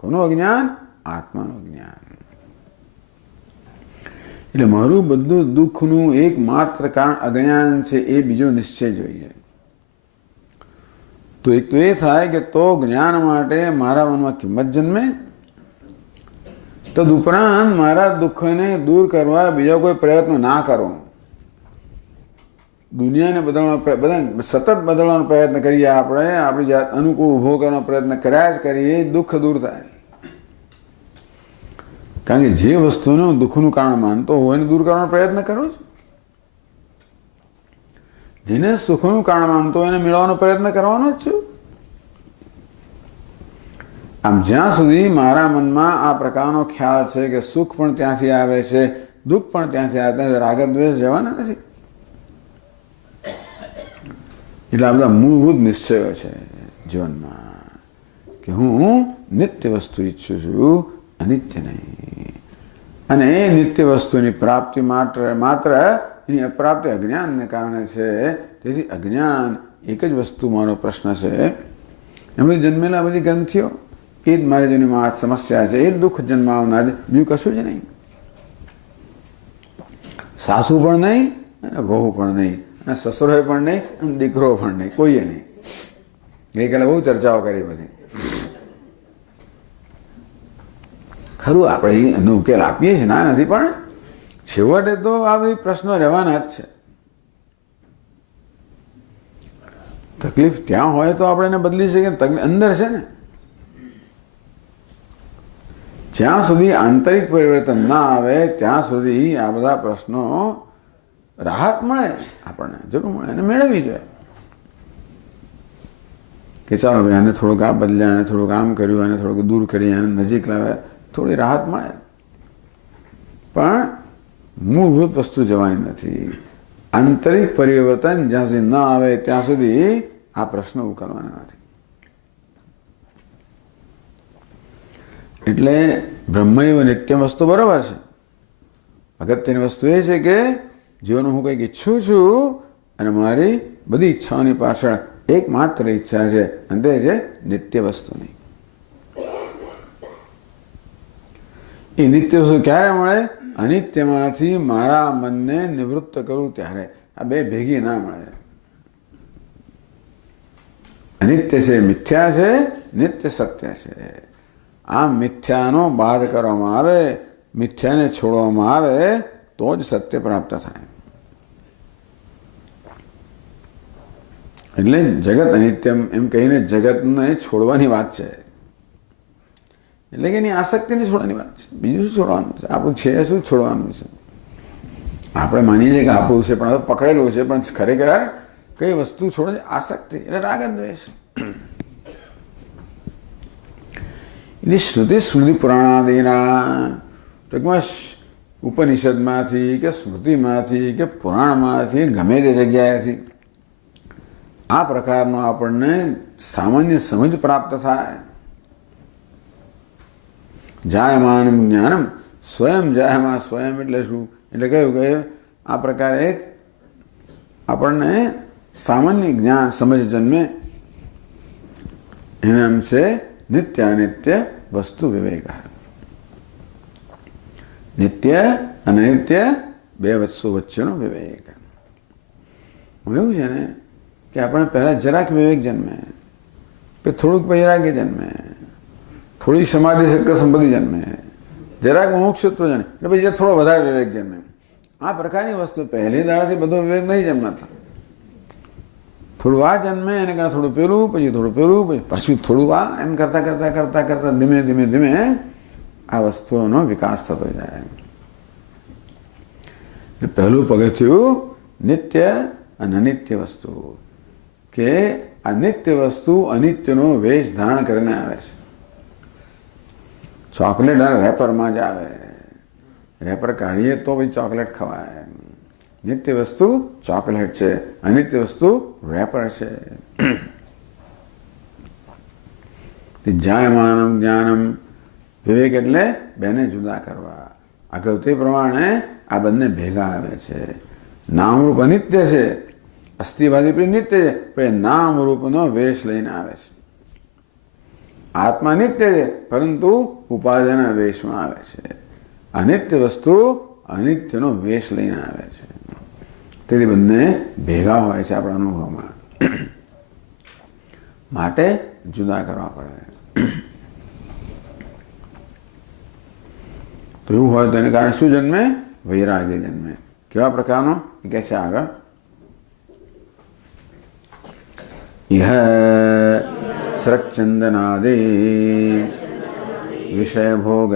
કોનું અજ્ઞાન? આત્માનું જ્ઞાન. એટલે મારું બધું દુઃખનું એકમાત્ર કારણ અજ્ઞાન છે, એ બીજો નિશ્ચય જોઈએ. તો એક તો એ થાય કે તો જ્ઞાન માટે મારા મનમાં કિંમત જન્મે. તદુપરાંત મારા દુઃખને દૂર કરવા બીજા કોઈ પ્રયત્ન ના કરો. દુનિયાને બદલવાનો સતત બદલવાનો પ્રયત્ન કરીએ, આપણે આપણી જાત અનુકૂળ ઊભો કરવાનો પ્રયત્ન કર્યા જ કરીએ, દુઃખ દૂર થાય. કારણ કે જે વસ્તુનું દુઃખનું કારણ માનતો હોય એને દૂર કરવાનો પ્રયત્ન કરો જ. જેને સુખનું કારણ માનતો હોય એને મેળવવાનો પ્રયત્ન કરવાનો જ છું. આમ જ્યાં સુધી મારા મનમાં આ પ્રકારનો ખ્યાલ છે કે સુખ પણ ત્યાંથી આવે છે, દુઃખ પણ ત્યાંથી આવે, રાગ દ્વેષ જવાના નથી. એટલે આ બધા મૂળભૂત નિશ્ચયો છે જીવનમાં, કે હું નિત્ય વસ્તુ ઈચ્છું છું, અનિત્ય નહીં. અને એ નિત્ય વસ્તુની પ્રાપ્તિ માત્ર એની અપ્રાપ્તિ અજ્ઞાનને કારણે છે. તેથી અજ્ઞાન એક જ વસ્તુ મારો પ્રશ્ન છે. એમાં જન્મેલા બધી ગ્રંથિઓ, એ જ મારી જેની સમસ્યા છે, એ જ દુઃખ જન્માવનાર છે, બીજું કશું જ નહીં. સાસુ પણ નહીં અને વહુ પણ નહીં, અને સસરો પણ નહીં અને દીકરો પણ નહીં, કોઈએ નહીં. ગઈકાલે બહુ ચર્ચાઓ કરી બધી. ખરું આપણે એનો ઉકેલ આપીએ છીએ, ના નથી, પણ છેવટે તો આ બધી પ્રશ્નો રહેવાના જ છે. તકલીફ ત્યાં હોય તો આપણે એને બદલી શકીએ. તકલીફ અંદર છે ને. જ્યાં સુધી આંતરિક પરિવર્તન ના આવે ત્યાં સુધી આ બધા પ્રશ્નો રાહત મળે, આપણને જરૂર મળે, એને મેળવવી જોઈએ. કે ચાલો ભાઈ આને થોડુંક આ બદલ્યા, આને થોડુંક આમ કર્યું, આને થોડુંક દૂર કરી, આને નજીક લાવ્યા, થોડી રાહત મળે. પણ મૂળભૂત વસ્તુ જવાની નથી. આંતરિક પરિવર્તન જ્યાં સુધી ન આવે ત્યાં સુધી આ પ્રશ્નો ઉકેલવાના નથી. એટલે બ્રહ્મૈવ નિત્યમ વસ્તુ બરાબર છે. અગત્યની વસ્તુ એ છે કે જીવનમાં હું કંઈક ઈચ્છું છું અને મારી બધી ઈચ્છાઓની પાછળ એકમાત્ર ઈચ્છા છે, અને તે છે નિત્ય વસ્તુની. એ નિત્ય વસ્તુ ક્યારે મળે? અનિત્યમાંથી મારા મનને નિવૃત્ત કરું ત્યારે. આ બે ભેગી ના મળે. અનિત્ય છે મિથ્યા છે, નિત્ય સત્ય છે. આ મિથ્યાનો બાદ કરવામાં આવે, મિથ્યાને છોડવામાં આવે તો જ સત્ય પ્રાપ્ત થાય. એટલે જગત અનિત્યમ એમ કહીને જગતને છોડવાની વાત છે. એટલે કે એની આસક્તિને છોડવાની વાત છે. બીજું શું છોડવાનું છે? આપણું છે શું છોડવાનું છે? આપણે માનીએ છીએ કે આપણું છે, પણ હવે પકડેલું છે, પણ ખરેખર કઈ વસ્તુ છોડે? આસક્તિ, એટલે રાગ દ્વેષ. એટલે શ્રુતિ સ્મૃતિ પુરાણાદિના ટૂંકમાં ઉપનિષદમાંથી કે સ્મૃતિમાંથી કે પુરાણમાંથી ગમે તે જગ્યાએથી આ પ્રકારનો આપણને સામાન્ય સમજ પ્રાપ્ત થાય. જાયમાનમ જ્ઞાનમ સ્વયં જાયમાન સ્વયં એટલે શું? એટલે કહ્યું કે આ પ્રકારે એક આપણને સામાન્ય જ્ઞાન સમજ જન્મે. એના નામ છે નિત્યાનિત્ય વસ્તુ વિવેક. નિત્ય અને અનિત્ય બે વસ્તુ વચ્ચેનો વિવેક. એવું છે ને કે આપણે પહેલાં જરાક વિવેક જન્મે, પછી થોડુંક વૈરાગ્ય જન્મે, થોડી સમાધિ સત્ય સંપત્તિ જન્મે, જરાક મુમુક્ષુત્વ જન્મે, એટલે પછી થોડો વધારે વિવેક જન્મે. આ પ્રકારની વસ્તુ પહેલી દાડાથી બધો વિવેક નહીં જન્મતા. થોડું આ જન્મે, એને કારણે થોડું પેલું, પછી થોડું પેલું, પછી પાછું થોડું આ, એમ કરતાં કરતાં કરતાં કરતાં ધીમે ધીમે ધીમે આ વસ્તુઓનો વિકાસ થતો જાય. પહેલું પગથિયું નિત્ય અને અનિત્ય વસ્તુ, કે આ નિત્ય વસ્તુ અનિત્યનો વેશ ધારણ કરીને આવે છે. ચોકલેટ રેપરમાં જ આવે, રેપર કાઢીએ તો પછી ચોકલેટ ખવાય. નિત્ય વસ્તુ ચોકલેટ છે, અનિત્ય વસ્તુ રેપર છે. જાયમાનમ જ્ઞાનમ વિવેક એટલે બેને જુદા કરવા. આગળ તે પ્રમાણે આ બંને ભેગા આવે છે. નામરૂપ અનિત્ય છે, અસ્થિવાદી નિત્ય છે, પણ એ નામરૂપનો વેશ લઈને આવે છે. આત્મા નિત્ય છે, પરંતુ ઉપાધિના વેશમાં આવે છે. અનિત્ય વસ્તુ અનિત્યનો વેશ લઈને આવે છે. તેથી બંને ભેગા હોય છે આપણા અનુભવમાં, માટે જુદા કરવા પડે. તો એવું હોય તો એને કારણે શું જન્મે? વૈરાગ્ય જન્મે. કેવા પ્રકારનો? એ કહે છે આગળ, ઇહ સ્રક્ચંદનાદિ વિષય ભોગ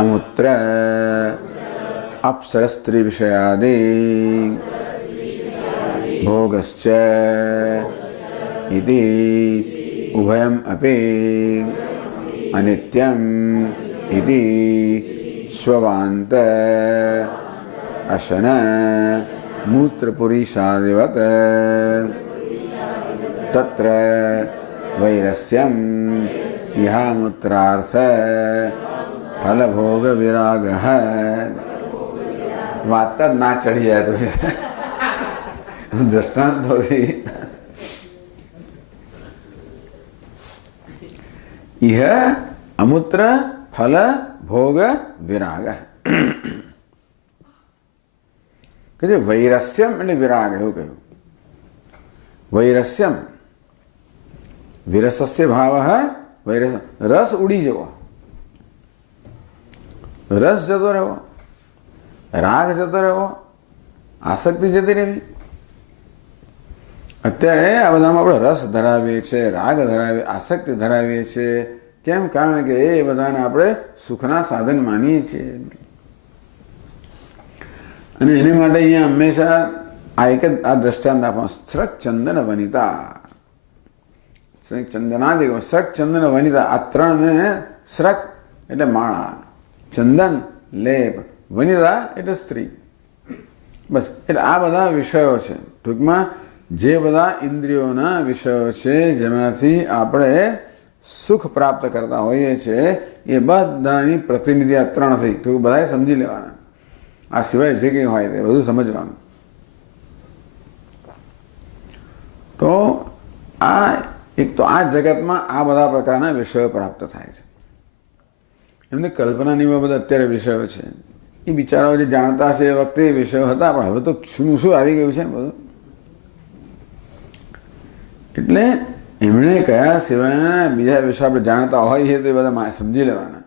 અમૂત્ર અપ્સરસ્ત્રી વિષયાદિ ભોગશ્ચ ઇતિ ઉભયમ અપી અનિત્યમ ઇતિ સ્વવાંત અશન મૂત્રપુરીષાદિવત તત્ર વૈરસ્યમ ઇહામૂત્રાર્થ ફલભોગ વિરાગ. વાત જ ના ચડી જાય તો દ્રષ્ટાંતોથી. ઇહ અમૂત્ર ફલ ભોગ વિરાગ. કે જે વૈરસ્યમ એટલે વિરાગ, એવું કહ્યું. વૈરસ્યમ વિરસસ્ય ભાવ વૈરસ, રસ ઉડી જવો, રસ જતો રહેવો, રાગ જતો રહેવો, આસક્તિ જતી રહેવી. અત્યારે આ બધામાં આપણે રસ ધરાવીએ છીએ, રાગ ધરાવીએ, આસક્તિ ધરાવીએ છીએ. કેમ? કારણ કે એ બધાને આપણે સુખના સાધન માનીએ છીએ. અને એને માટે અહીંયા હંમેશા આ એક જ આ દ્રષ્ટાંત આપવા, સ્રક ચંદન વનિતા, ચંદનાદિ, સ્રક ચંદન વનિતા, આ ત્રણ ને સ્રક એટલે માળા, ચંદન લેપ, વનિતા એટલે સ્ત્રી. બસ, એટલે આ બધા વિષયો છે. ટૂંકમાં જે બધા ઇન્દ્રિયોના વિષયો છે જેમાંથી આપણે સુખ પ્રાપ્ત કરતા હોઈએ છીએ, એ બધાની પ્રતિનિધિ આ ત્રણ થઈ. તો બધાએ સમજી લેવાના. આ સિવાય જે કંઈ હોય તે બધું સમજવાનું. તો આ એક તો આ જગતમાં આ બધા પ્રકારના વિષયો પ્રાપ્ત થાય છે. એમને કલ્પનાની બાબત અત્યારે વિષયો છે. એ બિચારાઓ જે જાણતા હશે એ વખતે એ વિષયો હતા, પણ હવે તો શું શું આવી ગયું છે ને બધું. એટલે એમણે કયા સિવાયના બીજા વિષય આપણે જાણતા હોઈએ તો એ બધા સમજી લેવાના.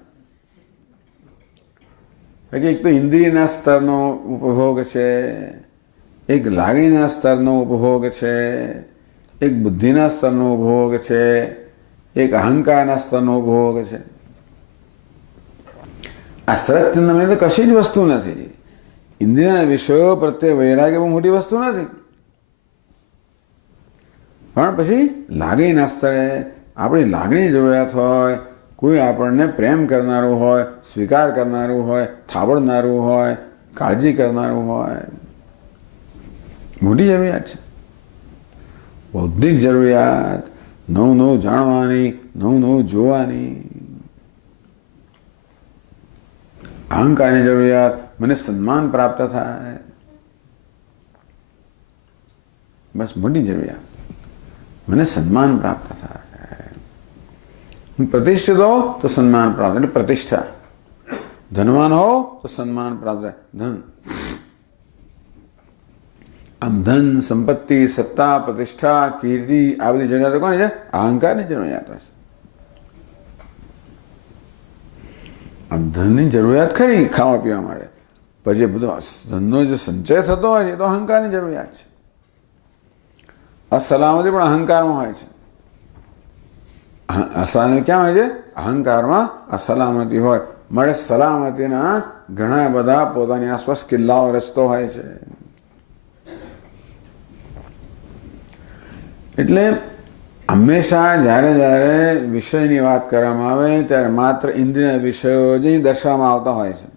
એક તો ઇન્દ્રિયના સ્તરનો ઉપભોગ છે, એક લાગણીના સ્તરનો ઉપભોગ છે, એક બુદ્ધિના સ્તરનો ઉપભોગ છે, એક અહંકારના સ્તરનો ઉપભોગ છે. આ સરચંદમાં એટલે કશી જ વસ્તુ નથી. ઇન્દ્રિયના વિષયો પ્રત્યે વૈરાગ્ય બહુ મોટી વસ્તુ નથી. પણ પછી લાગણીના સ્તરે આપણી લાગણી જરૂરિયાત હોય, કોઈ આપણને પ્રેમ કરનારું હોય, સ્વીકાર કરનારું હોય, થાબડનારું હોય, કાળજી કરનારું હોય, મોટી જરૂરિયાત છે. બૌદ્ધિક જરૂરિયાત, નવું નવું જાણવાની, નવું નવું જોવાની. અહંકારની જરૂરિયાત, મને સન્માન પ્રાપ્ત થાય, બસ મોટી જરૂરિયાત, મને સન્માન પ્રાપ્ત થાય. હું પ્રતિષ્ઠિત હો તો સન્માન પ્રાપ્ત, એટલે પ્રતિષ્ઠા. ધનવાન હો તો સન્માન પ્રાપ્ત થાય, ધન. આમ ધન, સંપત્તિ, સત્તા, પ્રતિષ્ઠા, કીર્તિ, આ બધી જરૂરિયાતો કોની છે? અહંકારની જરૂરિયાતો છે. આ ધનની જરૂરિયાત ખરી ખાવા પીવા માટે, પછી બધો ધનનો જે સંચય થતો હોય છે એ તો અહંકારની જરૂરિયાત છે. અસલામતી પણ અહંકારમાં હોય છે. અસલામતી ક્યાં હોય છે? અહંકારમાં અસલામતી હોય. મળે સલામતીના ઘણા બધા પોતાની આસપાસ કિલ્લાઓ રચતો હોય છે. એટલે હંમેશા જ્યારે જ્યારે વિષયની વાત કરવામાં આવે ત્યારે માત્ર ઇન્દ્રિય વિષયો જ દર્શાવવામાં આવતા હોય છે.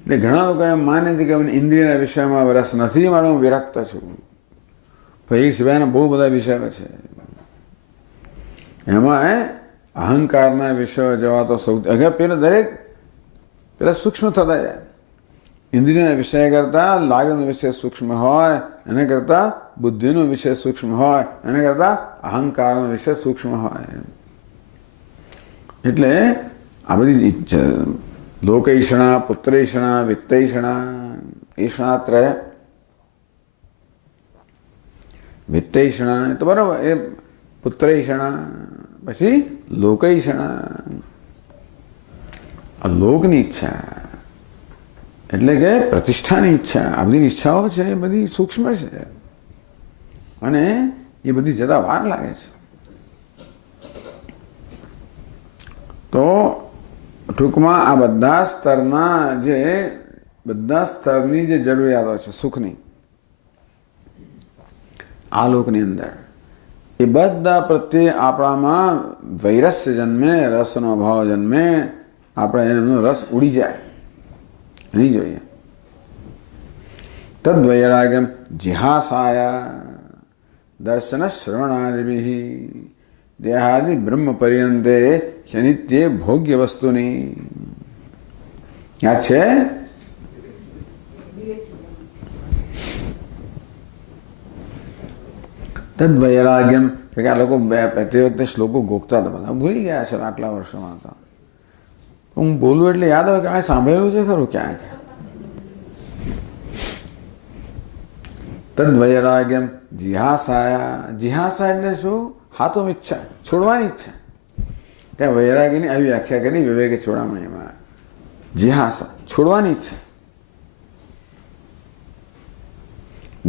એટલે ઘણા લોકો એમ માને છે કે મને ઇન્દ્રિયના વિષયમાં રસ નથી, મારે હું વિરક્ત છું. પછી એ સિવાયના બહુ બધા વિષયો છે. એમાં અહંકારના વિષયો જેવા તો સૌથી અગર પેલા સૂક્ષ્મ થતા જાય. ઇન્દ્રિયના વિષય કરતાં લાગણીનો વિષય સૂક્ષ્મ હોય, એને કરતાં બુદ્ધિનો વિષય સૂક્ષ્મ હોય, એને કરતાં અહંકારનો વિષય સૂક્ષ્મ હોય. એટલે આ બધી લોકૈષણા, પુત્રૈષણા, વિત્તૈષણા, ઈષણાત્રય. વિત્તૈષણા તો બરાબર, એ પુત્રૈષણા, પછી લોકૈષણા. આ લોકની ઈચ્છા એટલે કે પ્રતિષ્ઠાની ઈચ્છા. આ બધી ઈચ્છાઓ છે એ બધી સૂક્ષ્મ છે અને એ બધી જતા વાર લાગે છે. તો ટૂંકમાં આ બધા સ્તરની જે જરૂરિયાતો છે સુખની આ લોકની અંદર, એ બધા પ્રત્યે આપણામાં વૈરસ્ય જન્મે, રસનો ભાવ જન્મે, આપણે એનો રસ ઉડી જાય નહીં જોઈએ. તદ્વૈરાગ્યમ જિહાસાયા દર્શન શ્રવણાદિભિઃ દેહાદિ બ્રહ્મ પર્યંતે ક્ષણિત્યે ભોગ્ય વસ્તુની. યાદ છે? તદ્વૈરાગ્યમ. કે આ લોકો તે વખતે શ્લોકો ગોખતા હતા, બધા ભૂલી ગયા છે આટલા વર્ષોમાં. તો હું બોલું એટલે યાદ આવે કે આ સાંભળેલું છે ખરું ક્યાંક. તદ્વૈરાગ્યમ જિહાસાયા. જિહાસા એટલે શું? હાથો ઈચ્છા, છોડવાની ઈચ્છા. ત્યાં વૈરાગ્યની આવી વ્યાખ્યા કરી વિવેકે ચોડામણીમાં. જિહાસા, છોડવાની ઈચ્છા.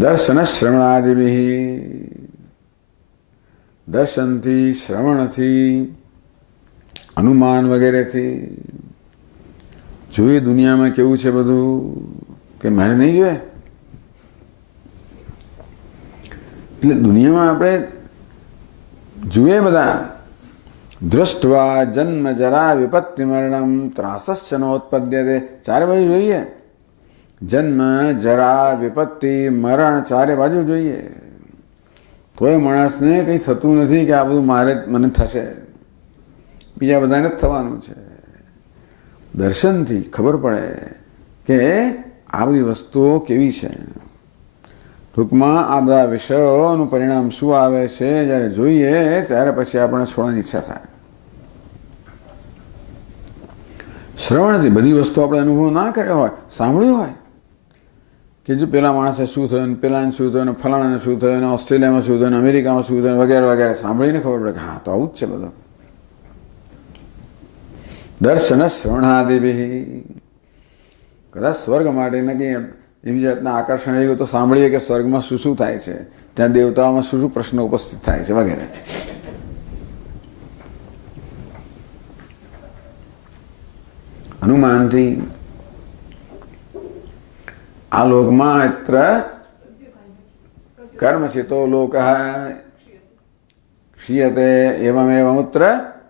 દર્શન શ્રવણાદિભિઃ. દર્શનથી, શ્રવણથી, અનુમાન વગેરેથી જોઈએ દુનિયામાં કેવું છે બધું કે મારે નહીં જોઈએ. એટલે દુનિયામાં આપણે જોઈએ બધા દૃષ્ટવા જન્મ જરા વિપત્તિ મરણમ ત્રાસસ્ય નોત્પદ્યતે. ચારે બાજુ જોઈએ. જન્મ, જરા, વિપત્તિ, મરણ ચારે બાજુ જોઈએ. તોય માણસને કંઈ થતું નથી કે આ બધું મને થશે, બીજા બધાને જ થવાનું છે. દર્શનથી ખબર પડે કે આ બધી વસ્તુઓ કેવી છે. ટૂંકમાં આ બધા વિષયોનું પરિણામ શું આવે છે જ્યારે જોઈએ ત્યારે પછી આપણને છોડવાની ઈચ્છા થાય. શ્રવણથી બધી વસ્તુ આપણે અનુભવ ના કર્યો હોય, સાંભળ્યું હોય કે જો પેલા માણસે શું થયું, પેલાને શું થયું, ફલાણાને શું થયું, ઓસ્ટ્રેલિયામાં શું થયું, અમેરિકામાં શું થયું વગેરે વગેરે સાંભળીને ખબર પડે કે હા તો આવું જ છે બધું. દર્શન શ્રવણાદિભિઃ. કદાચ સ્વર્ગ માટે નક્કી એવી જાતના આકર્ષણ આવ્યું તો સાંભળીએ કે સ્વર્ગમાં શું શું થાય છે, ત્યાં દેવતાઓમાં શું શું પ્રશ્નો ઉપસ્થિત થાય છે વગેરે. અનુમાનથી આ લોકમાં અત્ર કર્મચિતો લોક ક્ષીયતે એવમેવમુત્ર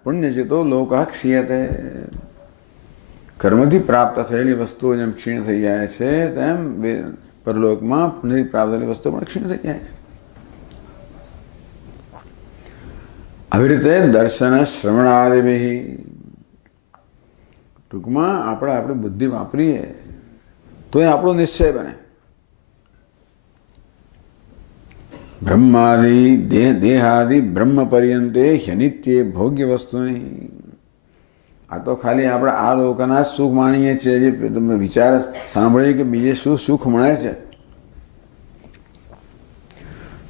પુણ્યચિતો લોકઃ ક્ષીયતે. કર્મથી પ્રાપ્ત થયેલી વસ્તુઓ જેમ ક્ષીણ થઈ જાય છે તેમ પરલોકમાં પુણ્યથી પ્રાપ્ત થયેલી વસ્તુઓ પણ ક્ષીણ થઈ જાય છે. આવી રીતે દર્શન શ્રવણાદિભિ, ટૂંકમાં આપણે આપણી બુદ્ધિ વાપરીએ તો એ આપણો નિશ્ચય બને. બ્રહ્માદિ દેહાદિ બ્રહ્મ પર્યંતે હ્યનિત્ય ભોગ્ય વસ્તુની. આ તો ખાલી આપણે આ લોકોના સુખ માણીએ છીએ. જે તમે વિચાર સાંભળીએ કે બીજે શું સુખ મળે છે.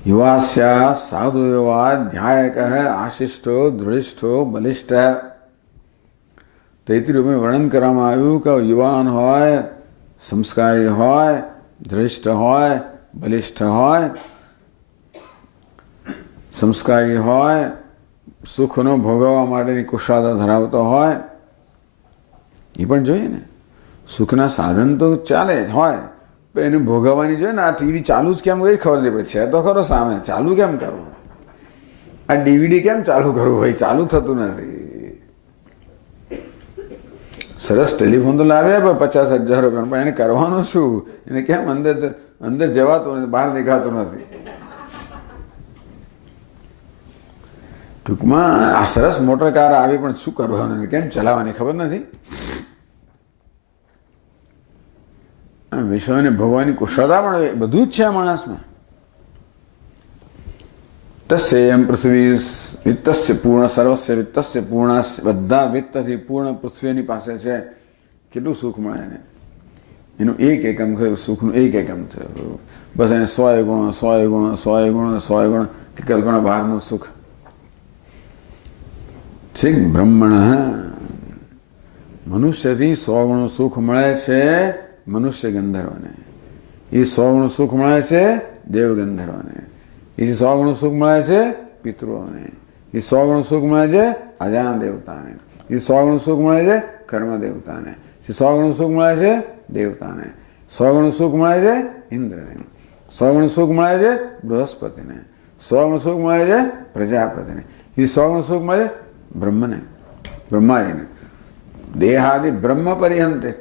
યુવાસ્યા સાધુ યુવા ધ્યાયક આશિષ્ટો દૃઢિષ્ઠો બલિષ્ઠ. તૈત્રીય વર્ણન કરવામાં આવ્યું કે યુવાન હોય, સંસ્કારી હોય, ધૃષ્ટ હોય, બલિષ્ઠ હોય, સંસ્કારી હોય, સુખનો ભોગવવા માટેની કુશળતા ધરાવતો હોય. એ પણ જોઈએ ને, સુખના સાધન તો ચાલે હોય પણ એને ભોગવવાની જોઈએ ને. આ ટીવી ચાલુ જ કેમ કઈ ખબર નહીં પડે છે તો ખરો સામે, ચાલુ કેમ કરવું? આ ડીવીડી કેમ ચાલુ કરવું ભાઈ? ચાલુ થતું નથી. સરસ ટેલિફોન તો લાવ્યા પણ 50,000 રૂપિયા, પણ એને કરવાનું શું? એને કેમ અંદર જવાતું નથી, બહાર નીકળાતું નથી. ટૂંકમાં આ સરસ મોટર કાર આવી પણ શું કરવાનું, કેમ ચલાવવાની ખબર નથી. આ વિષયોને ભોગવાની કુશળતા પણ બધું જ છે આ માણસમાં. તસ્યમ પૃથ્વી વિત્તસ્ય પૂર્ણ સર્વસ્ય વિત્તસ્ય પૂર્ણ. બધા વિત્તથી પૂર્ણ પૃથ્વીની પાસે છે. કેટલું સુખ મળે એને? એનું એક એકમ થયું, સુખનું એક એકમ થયું. બસ એને 100 ગુણ 100 ગુણ 100 ગુણ 100 ગુણ કલ્પના બહારનું સુખ. ઠીક બ્રહ્મણ મનુષ્યથી 100 ગણું સુખ મળે છે મનુષ્ય ગંધર્વને. એ 100 ગણું સુખ મળે છે દેવ ગંધર્વને. એ 100 ગણું સુખ મળે છે પિતૃઓને. એ 100 ગણું સુખ મળે છે અજાન દેવતાને. એ 100 ગણું સુખ મળે છે કર્મ દેવતાને. એ 100 ગણું સુખ મળે છે દેવતાને. 100 ગણું સુખ મળે છે ઇન્દ્રને. 100 ગણું સુખ મળે છે બૃહસ્પતિને. 100 ગણું સુખ મળે છે પ્રજાપતિને. એ 100 ગણું સુખ મળે છે બ્રહ્મને, બ્રહ્માજીને. દેહાદિ બ્રહ્મ પર્યંતે.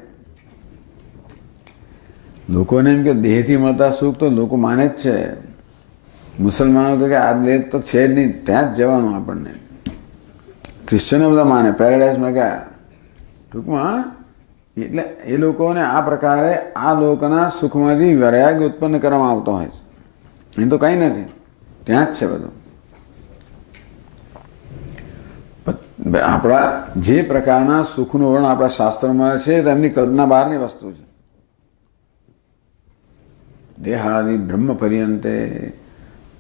લોકોને એમ કે દેહથી મળતા સુખ તો લોકો માને જ છે. મુસલમાનો કે આ દેહ તો છે જ નહીં, ત્યાં જ જવાનું આપણને. ક્રિશ્ચનો બધા માને પેરેડાઇઝમાં ગયા. ટૂંકમાં એટલે એ લોકોને આ પ્રકારે આ લોકોના સુખમાંથી વૈરાગ્ય ઉત્પન્ન કરવામાં આવતો હોય છે. એ તો કંઈ નથી, ત્યાં જ છે બધું. આપણા જે પ્રકારના સુખનું વર્ણન આપણા શાસ્ત્રોમાં છે તો એમની કલ્પના બહારની વસ્તુ છે. દેહાદિ બ્રહ્મ પર્યંતે.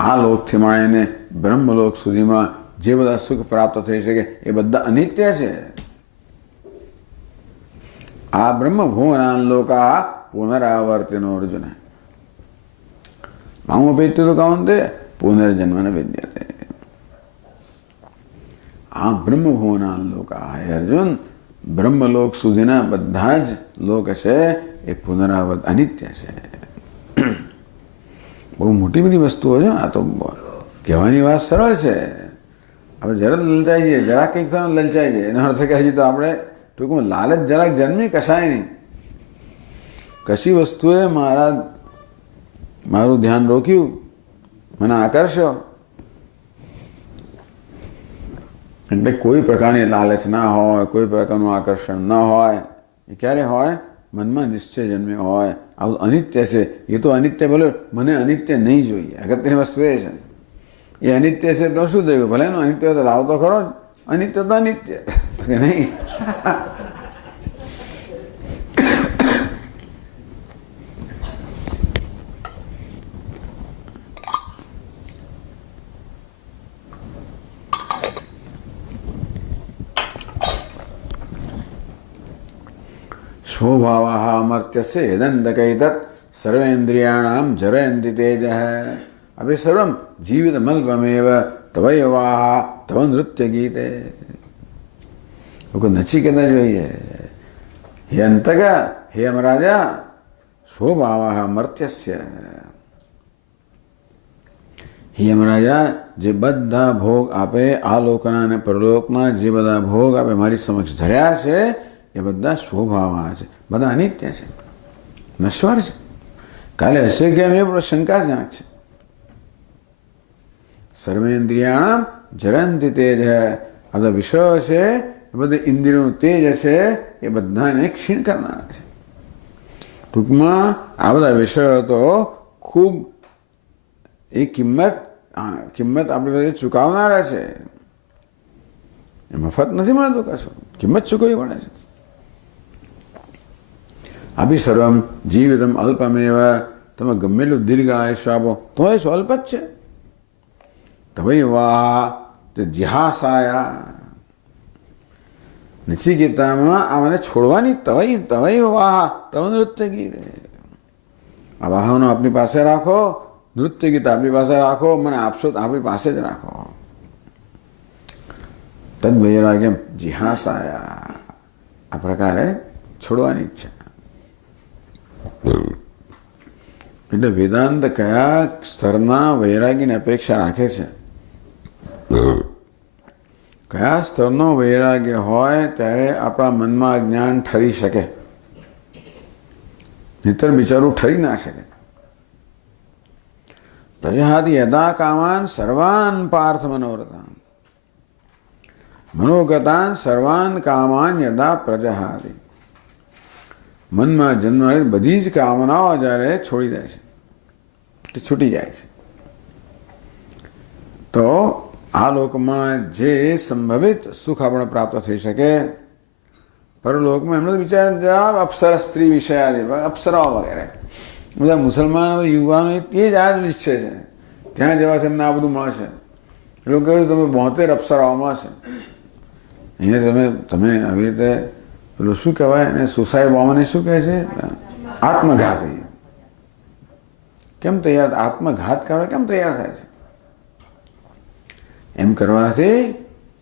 આ લોકથી માંડીને બ્રહ્મલોક સુધીમાં જે બધા સુખ પ્રાપ્ત થઈ શકે એ બધા અનિત્ય છે. આ બ્રહ્મ ભુવનાન લોકા પુનરાવર્તિનો અર્જુન. મામોપેત્ય કાઉન્તે પુનર્જન્મ ન વિદ્યતે. આ બ્રહ્મભુવનાન લોકા, હે અર્જુન, બ્રહ્મલોક સુધીના બધા જ લોક છે એ પુનરાવર્ત અનિત્ય છે. બહુ મોટી બધી વસ્તુઓ છે. આ તો કહેવાની વાત સરળ છે. આપણે જરાક લલચાઈ જઈએ, જરાક કંઈક થવાનું લલચાઈ જાય. એનો અર્થ કે હજી તો આપણે ટૂંકમાં લાલચ જરાક જન્મી, કશાય નહીં. કશી વસ્તુએ મારું ધ્યાન રોક્યું, મને આકર્ષ્યો, એટલે કોઈ પ્રકારની લાલચ ના હોય, કોઈ પ્રકારનું આકર્ષણ ન હોય. એ ક્યારે હોય? મનમાં નિશ્ચય જન્મ્યો હોય આવું અનિત્ય છે. એ તો અનિત્ય બોલો, મને અનિત્ય નહીં જોઈએ. અગત્યની વસ્તુ એ છે. એ અનિત્ય છે તો શું થયું? ભલે એનું અનિત્ય તો લાવતો ખરો જ. અનિત્ય તો અનિત્ય કે નહીં? સ્વભાવઃ અમર્ત્યસ્ય યદંતકૈતત સર્વેન્દ્રિયાણામ જરયંતિ તેજઃ અભી સર્વમ જીવિતમલ્પમેવ તવયવાહ તવ નૃત્ય ગીતે. લોકો નચિકેતા જોઈએ. હે અંતક, હે અમરાજા, સ્વભાવઃ અમર્ત્યસ્ય, યમરાજા જે બધા ભોગ આપે આ લોકના અને પરલોકના જે બધા ભોગ આપે મારી સમક્ષ ધર્યા છે એ બધા સ્વભાવમાં છે, બધા અનિત્ય છે, નશ્વર છે. કાલે હશે કેમ એ પણ શંકાજનક છે. સર્વેન્દ્રિયાણામ જરંતી તેજ. આ બધા વિષયો છે એ બધા ઇન્દ્રિયોનું તેજ છે એ બધાને ક્ષીણ કરનારા છે. ટૂંકમાં આ બધા વિષયો તો ખૂબ એ કિંમત આપણે ચૂકવનારા છે. એ મફત નથી મળતું કશું, કિંમત ચૂકવવી પડે છે. અભી સર્વમ જીવિતમ અલ્પમેવ. તમે ગમે એટલું દીર્ઘ આયુષ્ય આપો તો એ સ્વલ્પ જ છે. તવૈ વાહ તે જિહાસાયા. નચિકેતામાં આ મને છોડવાની તવૈ વાહ તવ નૃત્ય ગીત. આ વાહનો આપની પાસે રાખો, નૃત્ય ગીત આપની પાસે રાખો, મને આપશો તો આપણી પાસે જ રાખો. તદ વૈરાગ્યમ જિહાસાયા. આ પ્રકારે છોડવાની ઈચ્છા. એટલે વેદાંત કયા સ્તરના વૈરાગીની અપેક્ષા રાખે છે? કયા સ્તરનો વૈરાગ્ય હોય ત્યારે આપણા મનમાં જ્ઞાન ઠરી શકે, નહીતર બિચારું ઠરી ના શકે. પ્રજહાતિ યદા કામાન સર્વાન પાર્થ મનોરથાન. મનોગતાન સર્વાન કામાન યદા પ્રજહાતિ. મનમાં જન્મનારી બધી જ કામનાઓ જ્યારે છોડી દે છે, છૂટી જાય છે, તો આ લોકમાં જે સંભવિત સુખ આપણે પ્રાપ્ત થઈ શકે, પરલોકમાં એમનો વિચાર અપ્સરા સ્ત્રી વિષય અપ્સરાઓ વગેરે બધા મુસલમાનો યુવાનો તે જ આ જ ઈચ્છે છે. ત્યાં જવાથી એમને આ બધું મળશે. એ લોકો કહ્યું તમે 72 અપ્સરાઓ મળશે. અહીંયા તમે આવી રીતે પેલું શું કહેવાય એને સુસાઇડ બોમ્બને શું કહે છે? આત્મઘાત. કેમ તૈયાર આત્મઘાત કરવા કેમ તૈયાર થાય છે? એમ કરવાથી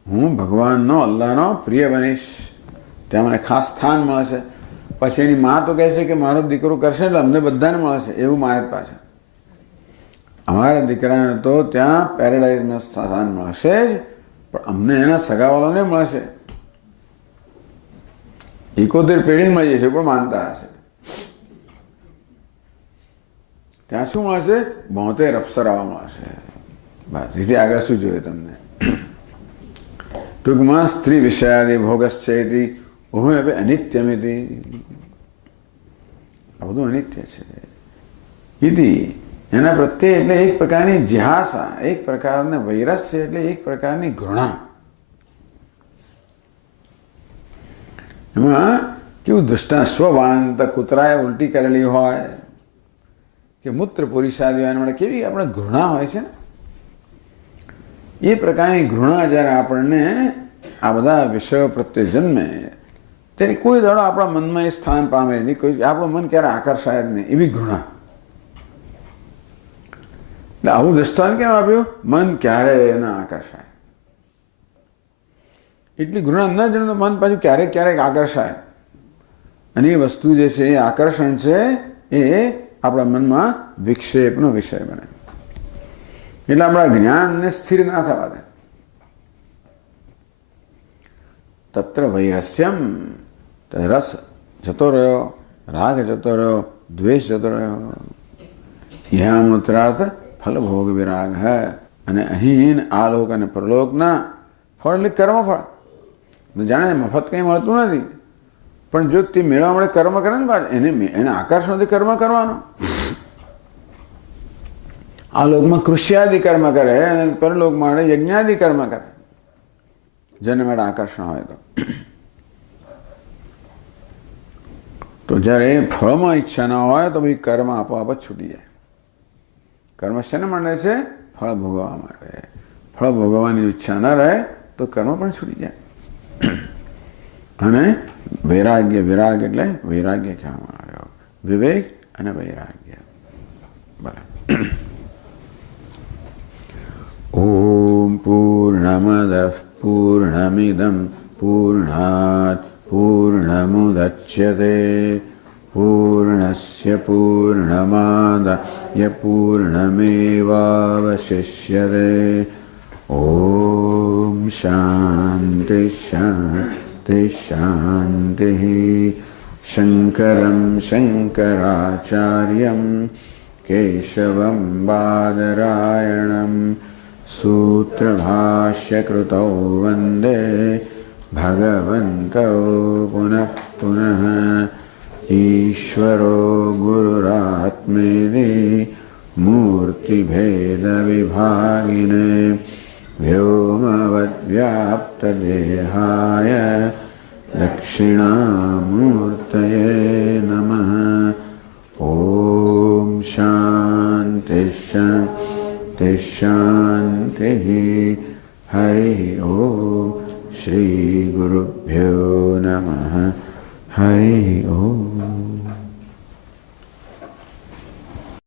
હું ભગવાનનો અલ્લાહનો પ્રિય બનીશ, ત્યાં મને ખાસ સ્થાન મળશે. પછી એની મા તો કહે છે કે મારો દીકરો કરશે એટલે અમને બધાને મળશે, એવું મારે પાછળ. અમારા દીકરાને તો ત્યાં પેરેડાઇઝમાં સ્થાન મળશે જ, પણ અમને એના સગાવાળાને મળશે. 71 પેઢી મળી જશે, પણ માનતા હશે. ત્યાં શું મળશે? 72 અપ્સરાઓ મળશે. બસ એથી આગળ શું જોઈએ તમને? ટૂંકમાં સ્ત્રી વિષયાદિ ભોગશ્ચેતિ ઉભયપી અનિત્યમિતિ. આ બધું અનિત્ય છે. ઇતિ એના પ્રત્યે એટલે એક પ્રકારની જિહાસા, એક પ્રકારના વૈરસ્ય એટલે એક પ્રકારની ઘૃણા. એમાં કેવું દૃષ્ટા સ્વવાંત કૂતરાએ ઉલટી કરેલી હોય કે મૂત્ર પુરુષાદી હોય માટે કેવી આપણે ઘૃણા હોય છે ને, એ પ્રકારની ઘૃણા જ્યારે આપણને આ બધા વિષયો પ્રત્યે જન્મે તેની કોઈ દાડો આપણા મનમાં એ સ્થાન પામે નહીં, કોઈ આપણું મન ક્યારે આકર્ષાય જ નહીં, એવી ઘૃણા. એટલે આવું દ્રષ્ટાંત કેમ આપ્યું? મન ક્યારે ના આકર્ષાય. એટલી ઘૃણા ન જણે તો મન પાછું ક્યારેક ક્યારેક આકર્ષાય. અને એ વસ્તુ જે છે એ આકર્ષણ છે એ આપણા મનમાં વિક્ષેપનો વિષય બને. એટલે આપણા જ્ઞાનને સ્થિર ના થવા દે. તત્ર વૈરસ્યમ. રસ જતો રહ્યો, રાગ જતો રહ્યો, દ્વેષ જતો રહ્યો. યહામ ઉત્તરાર્થ ફલભોગ વિરાગ હૈ. અને અહીં આલોક અને પરલોકના ફળ એટલે કર્મફળ. જાણે મફત કંઈ મળતું નથી, પણ જો તે મેળવવા મળે કર્મ કરે ને એને આકર્ષણથી કર્મ કરવાનો. આ લોકમાં કૃષ્યાદિ કર્મ કરે અને પરલોક માટે યજ્ઞાદિ કર્મ કરે, જેને માટે આકર્ષણ હોય તો જ્યારે ફળમાં ઈચ્છા ના હોય તો ભાઈ કર્મ આપોઆપ જ છૂટી જાય. કર્મ શેને માટે છે? ફળ ભોગવવા માટે. ફળ ભોગવવાની ઈચ્છા ન રહે તો કર્મ પણ છૂટી જાય. અને વૈરાગ્ય, વિરાગ એટલે વૈરાગ્ય કહેવામાં આવ્યો, વિવેક અને વૈરાગ્ય. બરાબર. ઓમ પૂર્ણમદ પૂર્ણમિદમ પૂર્ણાત પૂર્ણમુદચ્યતે पूर्णस्य पूर्णमादाय पूर्णमेवावशिष्यते। ॐ शान्ति शान्ति शान्तिः। शङ्करं शङ्कराचार्यं केशवं बादरायणं सूत्रभाष्यकृतौ वन्दे भगवन्तौ पुनः पुनः। ईश्वरो गुरुरात्मेति मूर्तिभेदविभागिने व्योमवद्व्याप्तदेहाय दक्षिणामूर्तये नमः। ॐ शान्ति शान्ति शान्तिः। हरिः ॐ। श्री गुरुभ्यो नमः। हरिः ॐ।